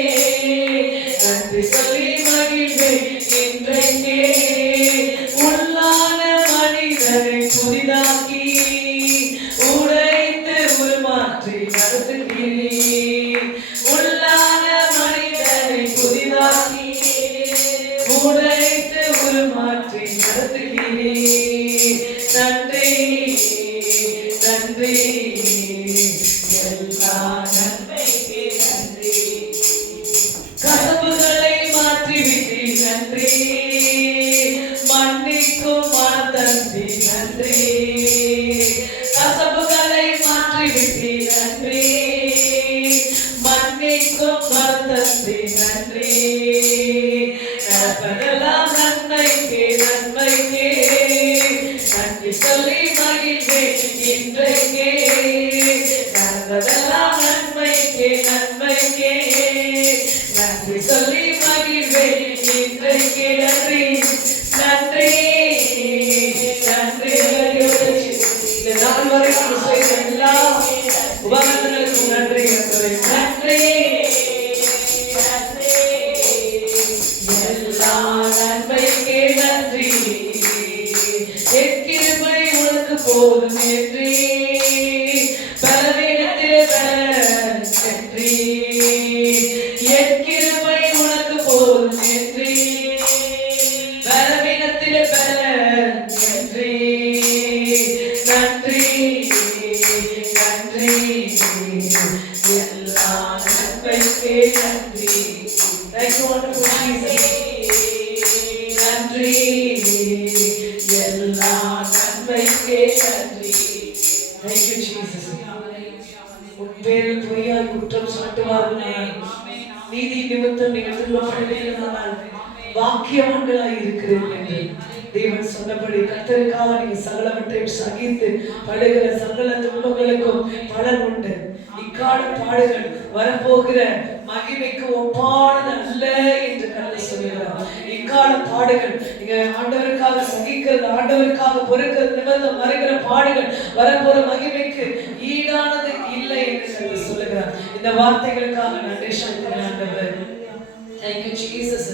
நன்றி சொல்லி மகிழ்வேன் இன்றைக்கே உள்ளான மனிதனை புதிதாக்கி உடைத்து உருமாற்றி நடத்துகிறேன் உள்ளான மனிதனை புதிதாக்கி உடைத்து உருமாற்றி நடத்துகிறேன் நன்றி நன்றி எல்லா நன்மைக்கே நன்றி கசப்புகளை மாற்றிவிட்டீர் நன்றி மன்னிக்கும் மனத்தந்தி நன்றி கசப்புகளை மாற்றிவிட்டீர் நன்றி மன்னிக்கும் மனத்தந்தி நன்றி நடப்பதெல்லாம் நன்மைக்கே நன்மைக்கே நன்றி சொல்லி மகிழ்வேன் இன்றைக்கே நடப்பதெல்லாம் நன்மைக்கே நன்மைக்கே நன்றி சொல்லி மகிழ்வேன் இன்றைக்கே நன்றி நன்றி நன்றி இந்த நாள் வரைக்கும் செய்த எல்லா உபகரணங்களுக்கும் நன்றி நன்றி நன்றி எல்லா நன்மைக்கே நன்றி என் கிருபை உனக்கு போதும் என்று பலவீனத்தில் நன்றி என் கிருபை உனக்கு போதும் என்று பலவீனத்தில் நன்றி நன்றி நன்றி எல்லா நன்மைக்கே நன்றி Thank you, wonderful Jesus. நன்றி எல்லா நன்மைக்கே நன்றி Thank you, Jesus. உன் பேரில் பொய்யாய் குற்றம் சாட்டுவார்கள் நீதி நிமித்தம் நீங்கள் துன்பப்படுவீர்களானால் வாக்கியவான்களாய் இருக்கிறீர்கள் என்று தேவன் சொன்னபடி கர்த்தருக்காக நீங்க சகலவற்றையும் சகித்து படுகிற சகல துன்பங்களுக்கும் பலன் உண்டு. இக்காலம் பாடுகள் வரப்போகிற மகிமைக்கு ஒப்பானது அல்ல என்று கர்த்தர் சொல்கிறார். இக்காலம் பாடுகள் நீங்க ஆண்டவருக்காக சகிக்கிறது, ஆண்டவருக்காக பொறுக்கிறது நிமித்தம் வருகிற பாடுகள் வரப்போற மகிமைக்கு ஈடானது இல்லை என்று கர்த்தர் சொல்லுகிறார். இந்த வார்த்தைகளுக்காக நன்றி செலுத்துகிறேன் ஆண்டவரே. Thank you, Jesus.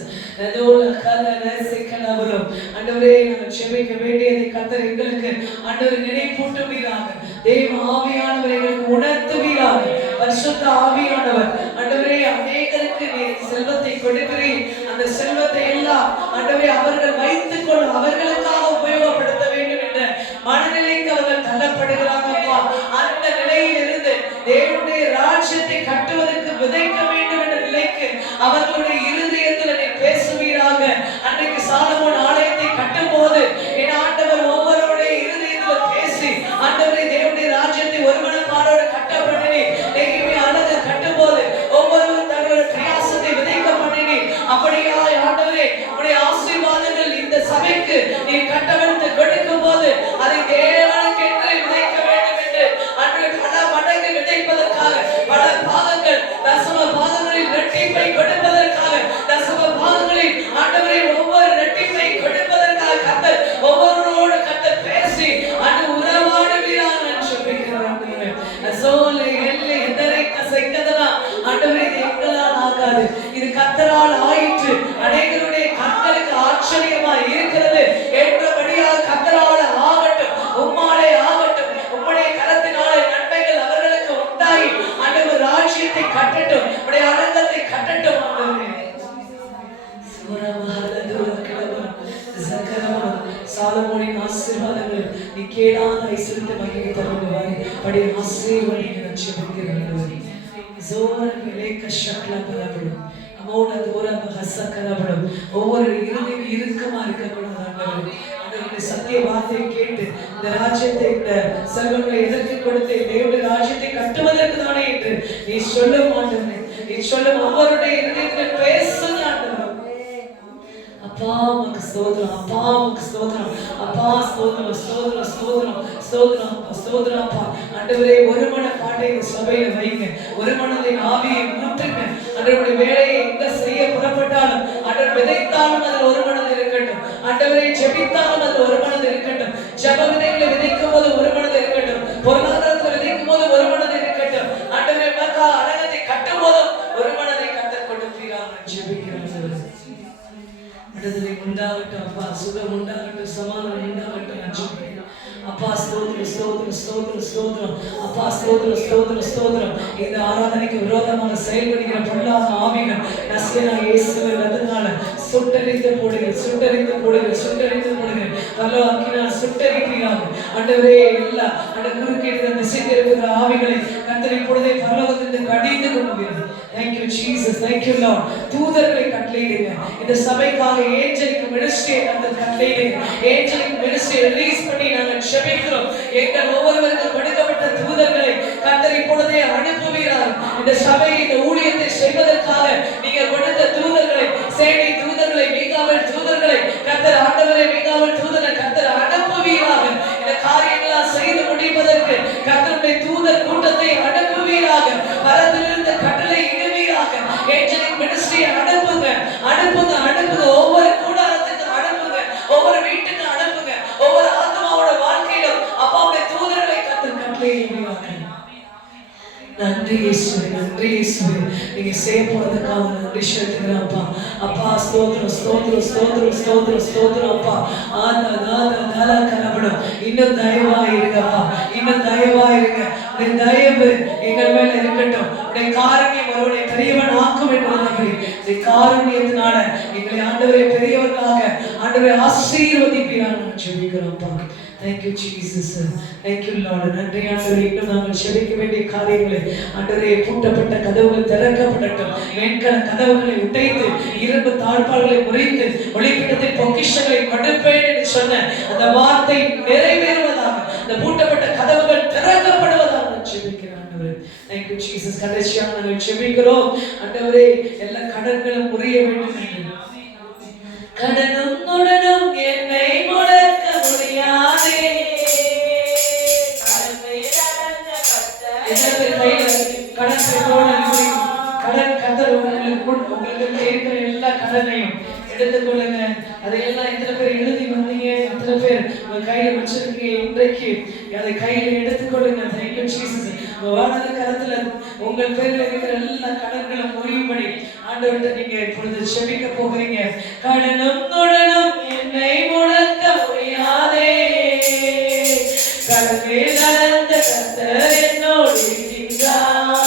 ஆண்டவரே நாங்கள் செபிக்க வேண்டியதை கர்த்தர் எங்களுக்கு ஆண்டவர் நினைப்பூட்டுவீராக. தேவ ஆவியானவர் எங்களுக்கு உணர்த்துவீராக. பரிசுத்த ஆவியானவர் ஆண்டவரே அநேகருக்கு நீர் செல்வத்தை கொடுக்கிறீர். அந்த செல்வத்தை எல்லாம் ஆண்டவரே அவர்கள் வைத்துக் கொள்ள அவர்களுக்காக உபயோகப்படுத்த வேண்டும் என்ற மனநிலைக்கு அவர்கள் தள்ளப்படுகிறாங்கப்பா. அந்த நிலையில் இருந்து தேவனுடைய ராஜ்யத்தை கட்டுவதற்கு விதைக்க வேண்டும் என்ற நிலைக்கு அவர்களுடைய இருதயத்தில் நீ பேசுவீராக. அன்றைக்கு சாலமோன் ஆலயத்தை கட்டும் போது என் ஆண்டவர் ஒவ்வொருவருடைய இருதயத்தில் பேசி ஆண்டவரை தேவனுடைய ராஜ்யத்தை ஒரு மனப்பாடோடு கட்ட பண்ணினி. நெகேமியா அழகு கட்டும் போது ஒவ்வொருவரும் தங்களுடைய பிரயாசத்தை விதைக்க பண்ணினி. அப்படியா ஆண்டவரே உடைய ஆசீர்வாதங்கள் இந்த சபைக்கு நீ கட்டவிழ்த்து கொடுக்கும் போது அதை தேவனுக்கு என்று விதைக்க வேண்டும் என்று அன்று பல மடங்கு விதைப்பதற்காக பல பாக ஆகாது, இது கர்த்தரால் ஆயிற்று, அநேகருடைய கண்களுக்கு ஆச்சரியமா இருக்கிறது என்றபடியாக கர்த்தரால் ஆகட்டும், உம்மாலே ஆகட்டும், உம்முடைய கரத்தினாலே நன்மைகள் அவர்களுக்கு உண்டாகி ஆண்டவர் ராஜ்யத்தை கட்டட்டும், உம்முடைய அரங்கத்தை கட்டட்டும். ஆண்டவரே சாலமோனின் ஆசீர்வாதங்கள் நீ கேளாத ஐஸ்வரியத்தை மகிமை தருவாய். படி ஆசீர்வாதங்களை நச்சபிக்கிறேன். ஒவ்வொரு இறுதியும் இறுக்கமா இருக்கக்கூடாது. சத்திய வார்த்தையை கேட்டு இந்த ராஜ்யத்தை, இந்த செல்வங்களை எதற்கு கொடுத்து தேவனுடைய ராஜ்யத்தை கட்டுவதற்கு தானே என்று நீ சொல்ல மாட்டேன். நீ சொல்ல ஒவ்வொருடைய இதயத்தில் பேசுங்க. அப்பா உமக்கு ஸ்தோத்திரம், அப்பா உமக்கு ஸ்தோத்திரம், அப்பா ஸ்தோத்திரம், ஸ்தோத்திரம், ஸ்தோத்திரம், ஸ்தோத்திரம், ஸ்தோத்திரம். அப்பா ஆண்டவரே ஒரு மன பாட்டை இந்த சபையில வைங்க, ஒரு மனதின் ஆவியை ஊற்றுங்க. ஆண்டவருடைய வேலையை எங்க செய்ய புறப்பட்டாலும், ஆண்டவர் விதைத்தாலும் அதில் ஒரு மனது இருக்கட்டும், ஆண்டவரை ஜெபித்தாலும் அதில் ஒரு மனது இருக்கட்டும், ஜெப விதைகளை விதைக்கும் போது ஒரு மனது இருக்கட்டும், பொருளாதாரத்தில் விதைக்கும் போது ஒரு மனது இருக்கட்டும், ஆண்டவரை மக்கா அடங்கத்தை கட்டும் போதும் ஒரு மனதை கத்தர் கொடுப்பீராக ஜெபிக்கிறோம். விடுதலை உண்டாகட்டும் அப்பா, சுகம் உண்டாகட்டும், சமாதானம் உண்டாகட்டும். அப்பா ஸ்தோத்திரம், ஸ்தோத்திரம், ஸ்தோத்திரம், ஸ்தோத்திரம். அப்பா ஸ்தோத்திரம், ஸ்தோத்திரம், ஸ்தோத்திரம். இந்த ஆராதனைக்கு விரோதமாக செயல்படுகிற பொல்லாத ஆவிகள் நசரேயனாகிய இயேசுவின் இரத்தத்தினால சுட்டெரித்து போடுங்க, சுட்டெரித்து போடுங்க, சுட்டெரித்து போடுங்க. பரலோக அக்கினியால் சுட்டெரிப்பீராக. ஆண்டவரே எல்லா குறுக்கீடு திசை திருப்புகிற ஆவிகளை கர்த்தர் இப்பொழுதே பரலோகத்திலிருந்து கடிந்து கொண்டு வருகிறது. Thank you Jesus, thank you Lord. தூதர்களை கட்டளையிடுங்க. இந்த சபைக்காக ஏஞ்சலிக் மினிஸ்ட்ரியை கர்த்தர் கட்டளையிடுங்க. ஏஞ்சலிக் மினிஸ்ட்ரியை ரிலீஸ் பண்ணி நாங்கள் ஜெபிக்கிறோம். எங்கள் ஒவ்வொருவருக்கும் கொடுக்கப்பட்ட தூதர்களை கர்த்தர் இப்பொழுதே அனுப்புவீராக. இந்த சபை, இந்த ஊழியத்தை செய்வதற்காக நீங்க கொடுத்த தூதர்களை, சேனை தூதர்களை, மீகாவேல் தூதர்களை கர்த்தர், ஆண்டவரே மீகாவேல் தூதரை கர்த்தர் அனுப்புவீராக. இந்த காரியங்களை செய்து முடிப்பதற்கு கர்த்தருடைய தூதர் கூட்டத்தை அனுப்புவீராக. பரத்திலிருந்து கட்டளை இடுவீராக. ஏஞ்சலிக் மினிஸ்ட்ரியை அனுப்புங்க, அனுப்புங்க, அனுப்புங்க. ஒவ்வொரு கூடாரத்துக்கு அனுப்புங்க, ஒவ்வொரு வீட்டுக்கு அனுப்புங்க, ஒவ்வொரு ஆத்மாவோட வாழ்க்கையிலும் அப்பாவுடைய தூதர்களை கர்த்தர் கட்டளை இடுவீராக. நன்றி இயேசுவே, நன்றி இயேசுவே. நீங்க செய்ய போறதுக்காக நன்றி செலுத்துகிறேன் அப்பா. அப்பா ஸ்தோத்திரம், ஸ்தோத்திரம், ஸ்தோத்திரம், ஸ்தோத்திரம், ஸ்தோத்திரம் அப்பா. இன்னும் தயவா இருங்கப்பா, இன்னும் தயவா இருங்க. உடைய தயவு எங்கள் மேல இருக்கட்டும். உடைய காரணியம் அவருடைய பெரியவன் ஆக்கும் என்பதை காரணியத்தினால எங்களை ஆண்டவரை பெரியவர்களாக ஆண்டவரை ஆசீர்வதிப்பீராக ஜெபிக்கிறோம்ப்பா. Thank you Jesus, thank you Lord. நன்றி ஆண்டவரே. இன்னும் நாங்கள் செபிக்க வேண்டிய காரியங்களை ஆண்டவரே, பூட்டப்பட்ட கதவுகள் திறக்கப்படட்டும். வெண்கல கதவுகளை உடைத்து இரும்பு தாழ்பால்களை முறித்து ஒளிப்பிடத்தில் பொக்கிஷங்களை கொடுப்பேன் என்று சொன்ன அந்த வார்த்தை நிறைவேறுவதாக, அந்த பூட்டப்பட்ட கதவுகள் திறக்கப்படுவதாக ஜெபிக்கிறேன் ஆண்டவரே. Thank you Jesus. கடைசியாக நாங்கள் ஜெபிக்கிறோம் ஆண்டவரே, எல்லா கடன்களும் முறிய வேண்டும். கடனும் உடனும் என்னை முடக்க முடியாதே. கடன் கத்தர் உங்களுக்கு இருக்கிற எல்லா கடனையும் எடுத்துக்கொள்ளுங்க. அதையெல்லாம் எத்தனை பேர் எழுதி வந்தீங்க, எத்தனை பேர் உங்க கையில வச்சிருக்கீங்க, இன்றைக்கு அதை கையில எடுத்துக்கொள்ளுங்க. Thank you Jesus. உங்க வாழ்ந்த காலத்துல உங்கள் பேர்ல இருக்கிற எல்லா கடன்களும் முறியும்படி ஆண்டவர்கிட்ட நீங்க இப்பொழுது செபிக்க போகிறீங்க. கடனும் உடனும் என்னை முடக்க முடியாதே. கடனே நடந்த கர்த்தர் என்னோடு இருக்கிறார்.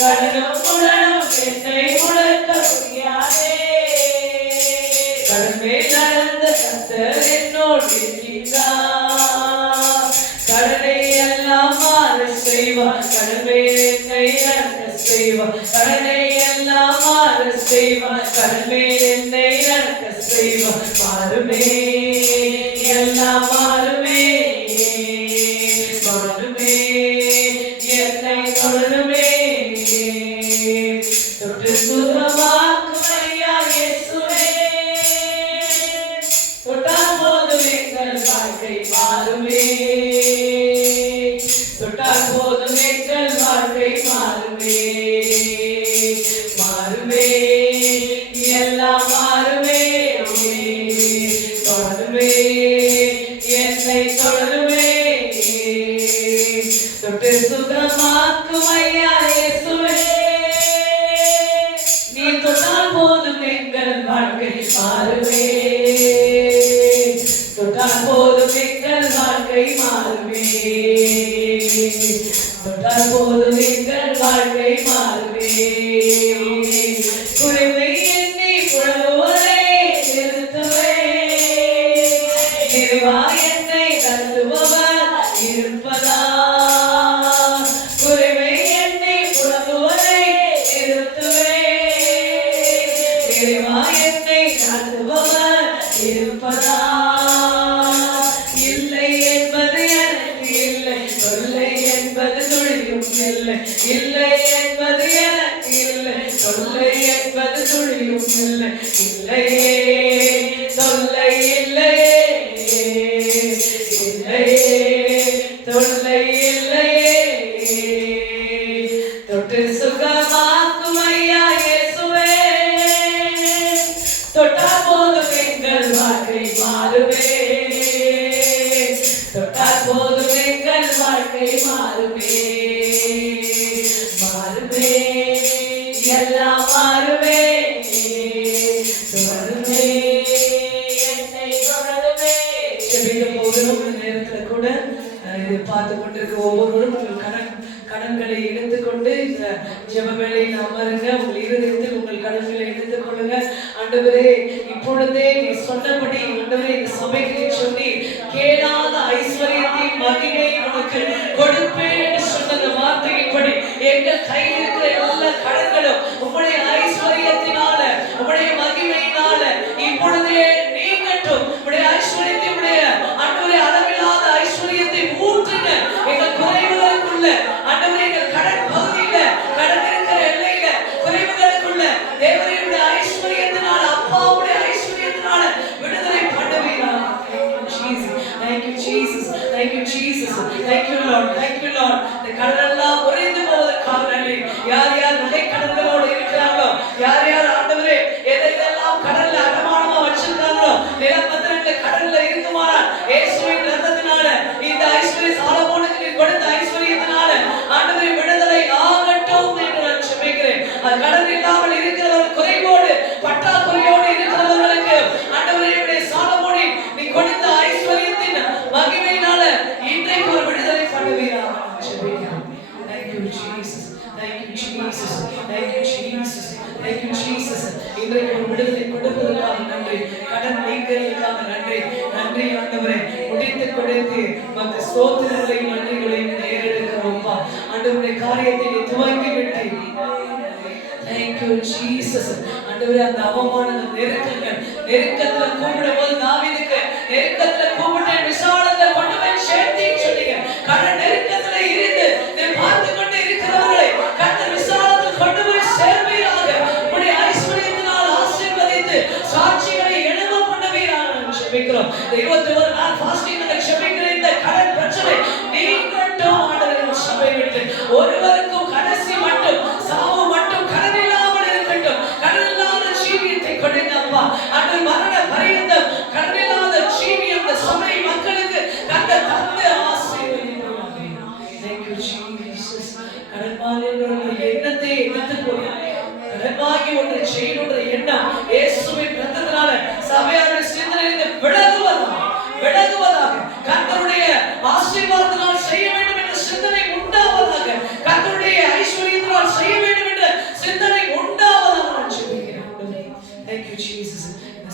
கடனும் உடனும் என்னை முடக்க முடியாதே. கடனே நடந்த கர்த்தர் என்னோடு இருக்கிறார். கடனை எல்லாம் மாற செய்வார், கடனை என்னை நடக்க செய்வார். கடனை எல்லாம் மாற செய்வார், கடனை என்னை நடக்க செய்வார். மாறுமே, எல்லாம் மாறுமே, மாறுமே, என்னை தொடருமே. தொட்டு சுகமாக்கும் ஐயா இயேசுவே. தொட்டால் போதும் எங்கள் வாழ்க்கை மாறுமே. தொட்டால் போதும் எங்கள் வாழ்க்கை மாறுமே, மாறுமே, எல்லாம் மாறுமே, மாறுமே, என்னை மாறுமே. குறைவை எண்ணி புலம்புவதை நிறுத்துவே. நிறைவா என்னை நடத்துபவர் இருப்பதா. குறைவை எண்ணி புலம்புவதை நிறுத்துவே. நிறைவா என்னை நடத்துபவர் இருப்பதா. இல்லை என்பது எனக்கு இல்லை, தொல்லை என்பது துளியும் இல்லை. இல்லை என்பது எனக்கு இல்லை, தொல்லை என்பது துளியும் இல்லை. இல்லையே தொல்லை இல்லையே, இல்லையே தொல்லை இல்லையே. தொட்டு சுகமாக்கும் ஐயா இயேசுவே. தொட்டா போதும் எங்கள் வாழ்க்கை மாறுமே. தொட்டால் போதும் எங்கள் வாழ்க்கை மாறுமே. மாறுமே, எல்லாம் மாறுமே. தொடருமே, என்னை தொடருமே. ஜெபிக்க போகிறோம். இந்த நேரத்தில் கூட இதை பார்த்து கொண்டிருக்க ஒவ்வொருவரும் உங்கள் கடன்களை எடுத்துக்கொண்டு இந்த ஜெப வேளையில் அமருங்க. உங்கள் இருதயத்தில் உங்கள் கடன்களை எடுத்துக் கொள்ளுங்க. ஆண்டவரே, இப்பொழுதே நீ சொன்னபடி ஆண்டவரே இந்த சபைக்கு சொல்லி கேளாத ஐஸ்வர்யத்தை மகிமை உனக்கு கொடுப்பேன் என்று சொன்ன வார்த்தையின்படி எங்கள் கையில் இருக்கிற எல்லா கடன்களும் உங்களுடைய ஐஸ்வர்யத்தினால உங்களுடைய மகிமையினால இப்பொழுதே நீங்கட்டும். உங்களுடைய ஐஸ்வர்யத்தை உடைய ஆண்டவரே அளவில்லாத ஐஸ்வர்யத்தை ஊற்றுங்க எங்கள் குறைவுகளுக்குள்ள. ஆண்டவரே, எங்கள் கடன் பகுதியில கடன் இருக்கிற எல்லையில குறைவுகளுக்குள்ள தேவனுடைய ஐஸ்வர்யத்தினால அப்பாவுடைய ஐஸ்வர்யத்தினால விடுதலை பண்ணுவீராக. Thank you Jesus, thank you Jesus, thank you Lord, thank you Lord. இந்த கடனெல்லாம் உறைந்து போவதற்காக நன்றி. யார் யார் நகை கடன்களோடு இருக்கிறாங்களோ, யார் யார் ஆண்டவரே எதெல்லாம் கடன்ல அடமானமா வச்சிருக்காங்களோ, நிலப்பத்திரங்களை கடன்ல இருக்குமானால் இயேசுவின் ரத்தத்தினால இந்த ஐஸ்வர்ய சாலமோனுக்கு நீ கொடுத்த ஐஸ்வர்யத்தினால ஆண்டவரே விடுதலை ஆகட்டும் என்று நான் ஜெபிக்கிறேன். அது கடன் இல்லாமல் இருக்கிறவர்கள், குறைவோடு பற்றாக்குறையோடு இருக்கிறவர்களுக்கு ஆண்டவரே சாலமோனின் நீ கொடுத்த ஐஸ்வர்யத்தின் மகிமையினால இன்றைக்கு ஒரு விடுதலை பண்ணுவீராக ஜெபிக்கிறேன். Thank you Jesus, thank you Jesus, thank you Jesus, thank you Jesus. இன்றைக்கு ஒரு விடுதலை கொடுப்பதற்காக நன்றி. கடன் நீக்கிறதுக்காக நன்றி. நன்றி ஆண்டவரே, முடித்து கொடுத்து மற்ற ஸ்தோத்திரங்களையும் நன்றிகளையும் நேரெடுக்கிறோம்ப்பா. ஆண்டவரே, காரியத்தை நீ துவங்கி விட்டு Thank you Jesus. ஆண்டவரே, அந்த அவமான நெருக்கங்கள் நெருக்கத்துல கூப்பிடும் போது தாவீதுக்கு நெருக்கத்துல கூப்பிட்டேன் விசாலத்தை கொண்டு போய் சேர்த்தேன்னு சொன்னீங்க. கடன் நெருக்கத்துல இருந்து நீ பார்த்து கொண்டு இருக்கிறவர்களை கர்த்தர் விசாலத்தில் கொண்டு போய் சேர்வீராக. உங்களுடைய ஐஸ்வர்யத்தினால் ஆசீர்வதித்து சாட்சிகளை எழும்ப பண்ணுவீராக ஜெபிக்கிறோம். 21 நாள் ஃபாஸ்டிங் ஜெபிக்கிற இந்த கடன் பிரச்சனை நீங்கட்டும் ஆண்டவரே. சபை விட்டு ஒருவருக்கும் கடைசி மட்டும் சாவு மட்டும் கடன் இல்லாமல் இருக்கட்டும். கடன் இல்லாத ஜீவியத்தை கொடுங்க அப்பா. அந்த மரண பரியந்தம் கடன் இல்லாத ஜீவியம் இந்த சபை மக்களுக்கு கர்த்தர் தந்து ஆசீர்வதிப்பாராக. Thank you Jesus. கடன் வாங்குகிற எண்ணத்தை எடுத்து போடுங்க. கடன் வாங்கி ஒன்றை செய்யணுன்ற எண்ணம் இயேசுவின் ரத்தத்தினால சபையாருடைய சிந்தனையிலிருந்து விலகுவதாக கர்த்தருடைய ஆசீர்வாதத்தினால் செய்ய வேண்டும் என்ற சிந்தனை உண்டாவதாக. கர்த்தருடைய ஐஸ்வர்யத்தினால் செய்ய வேண்டும் என்ற சிந்தனை உண்டாவதாக நான் ஜெபிக்கிறேன். Thank you Jesus.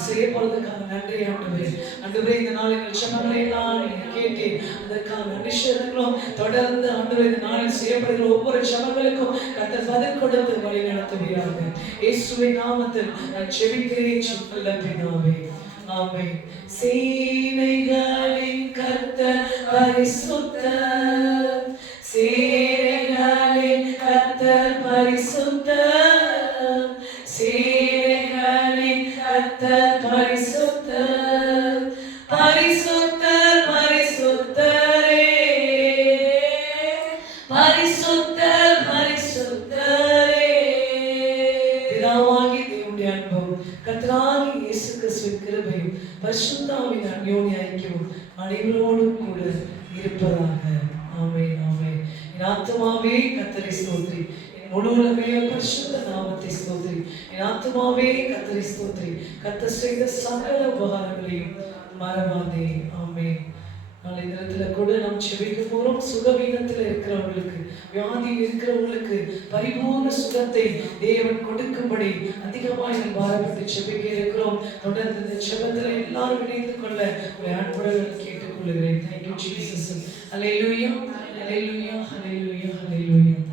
செய்ய போறதுக்காக நன்றி ஆண்டவரே. ஆண்டவரே, இந்த நாள் எங்கள் ஜெபங்களை எல்லாம் நீங்க கேட்டு அதற்காக நன்றி செலுத்துகிறோம். தொடர்ந்து ஆண்டவரே இந்த நாளில் செய்யப்படுகிற ஒவ்வொரு ஜெபங்களுக்கும் கர்த்தர் பதில் கொடுத்து வழி நடத்துவீராக. இயேசுவின் நாமத்தில் நான் ஜெபிக்கிறேன் நல்ல பிதாவே, ஆமென். சேனைகளின் கர்த்தர் பரிசுத்தர், சேனைகளின் கர்த்தர் பரிசுத்தர், சேனைகளின் கர்த்தர் பரிசுத்தர், பரிசுத்தர் பரிசுத்தரே, பரிசுத்தர் பரிசுத்தரே. பிதாவாகிய தேவனுடைய அன்பும் கர்த்தராகிய இயேசு கிறிஸ்துவின் கிருபையும் பரிசுத்தாவின் அன்யோன்ய ஐக்கியமும் அனைவரோடும் கூட இருப்பதாக. ஆமென் ஆமென். என் ஆத்துமாவே கர்த்தரை ஸ்தோத்திரி, என் முழு உலகமே பரிசுத்த நாமத்தை ஸ்தோத்திரி. என் ஆத்துமாவே கர்த்தரை ஸ்தோத்திரி, கர்த்தர் செய்த சகல உபகாரங்களையும் மறவாதே. ஆமென். நாளை தினத்துல கூட நாம் செபிக்க போறோம். சுகவீனத்துல இருக்கிறவங்களுக்கு, வியாதியில் இருக்கிறவங்களுக்கு பரிபூர்ண சுகத்தை தேவன் கொடுக்கும்படி அதிகமாக நாம் பாரப்பட்டு செபிக்க இருக்கிறோம். தொடர்ந்து இந்த செபத்துல எல்லாரும் இணைந்து கொள்ள ஒரு அன்புடன் கேட்டுக்கொள்கிறேன். Thank you Jesus. Hallelujah, hallelujah, hallelujah, hallelujah.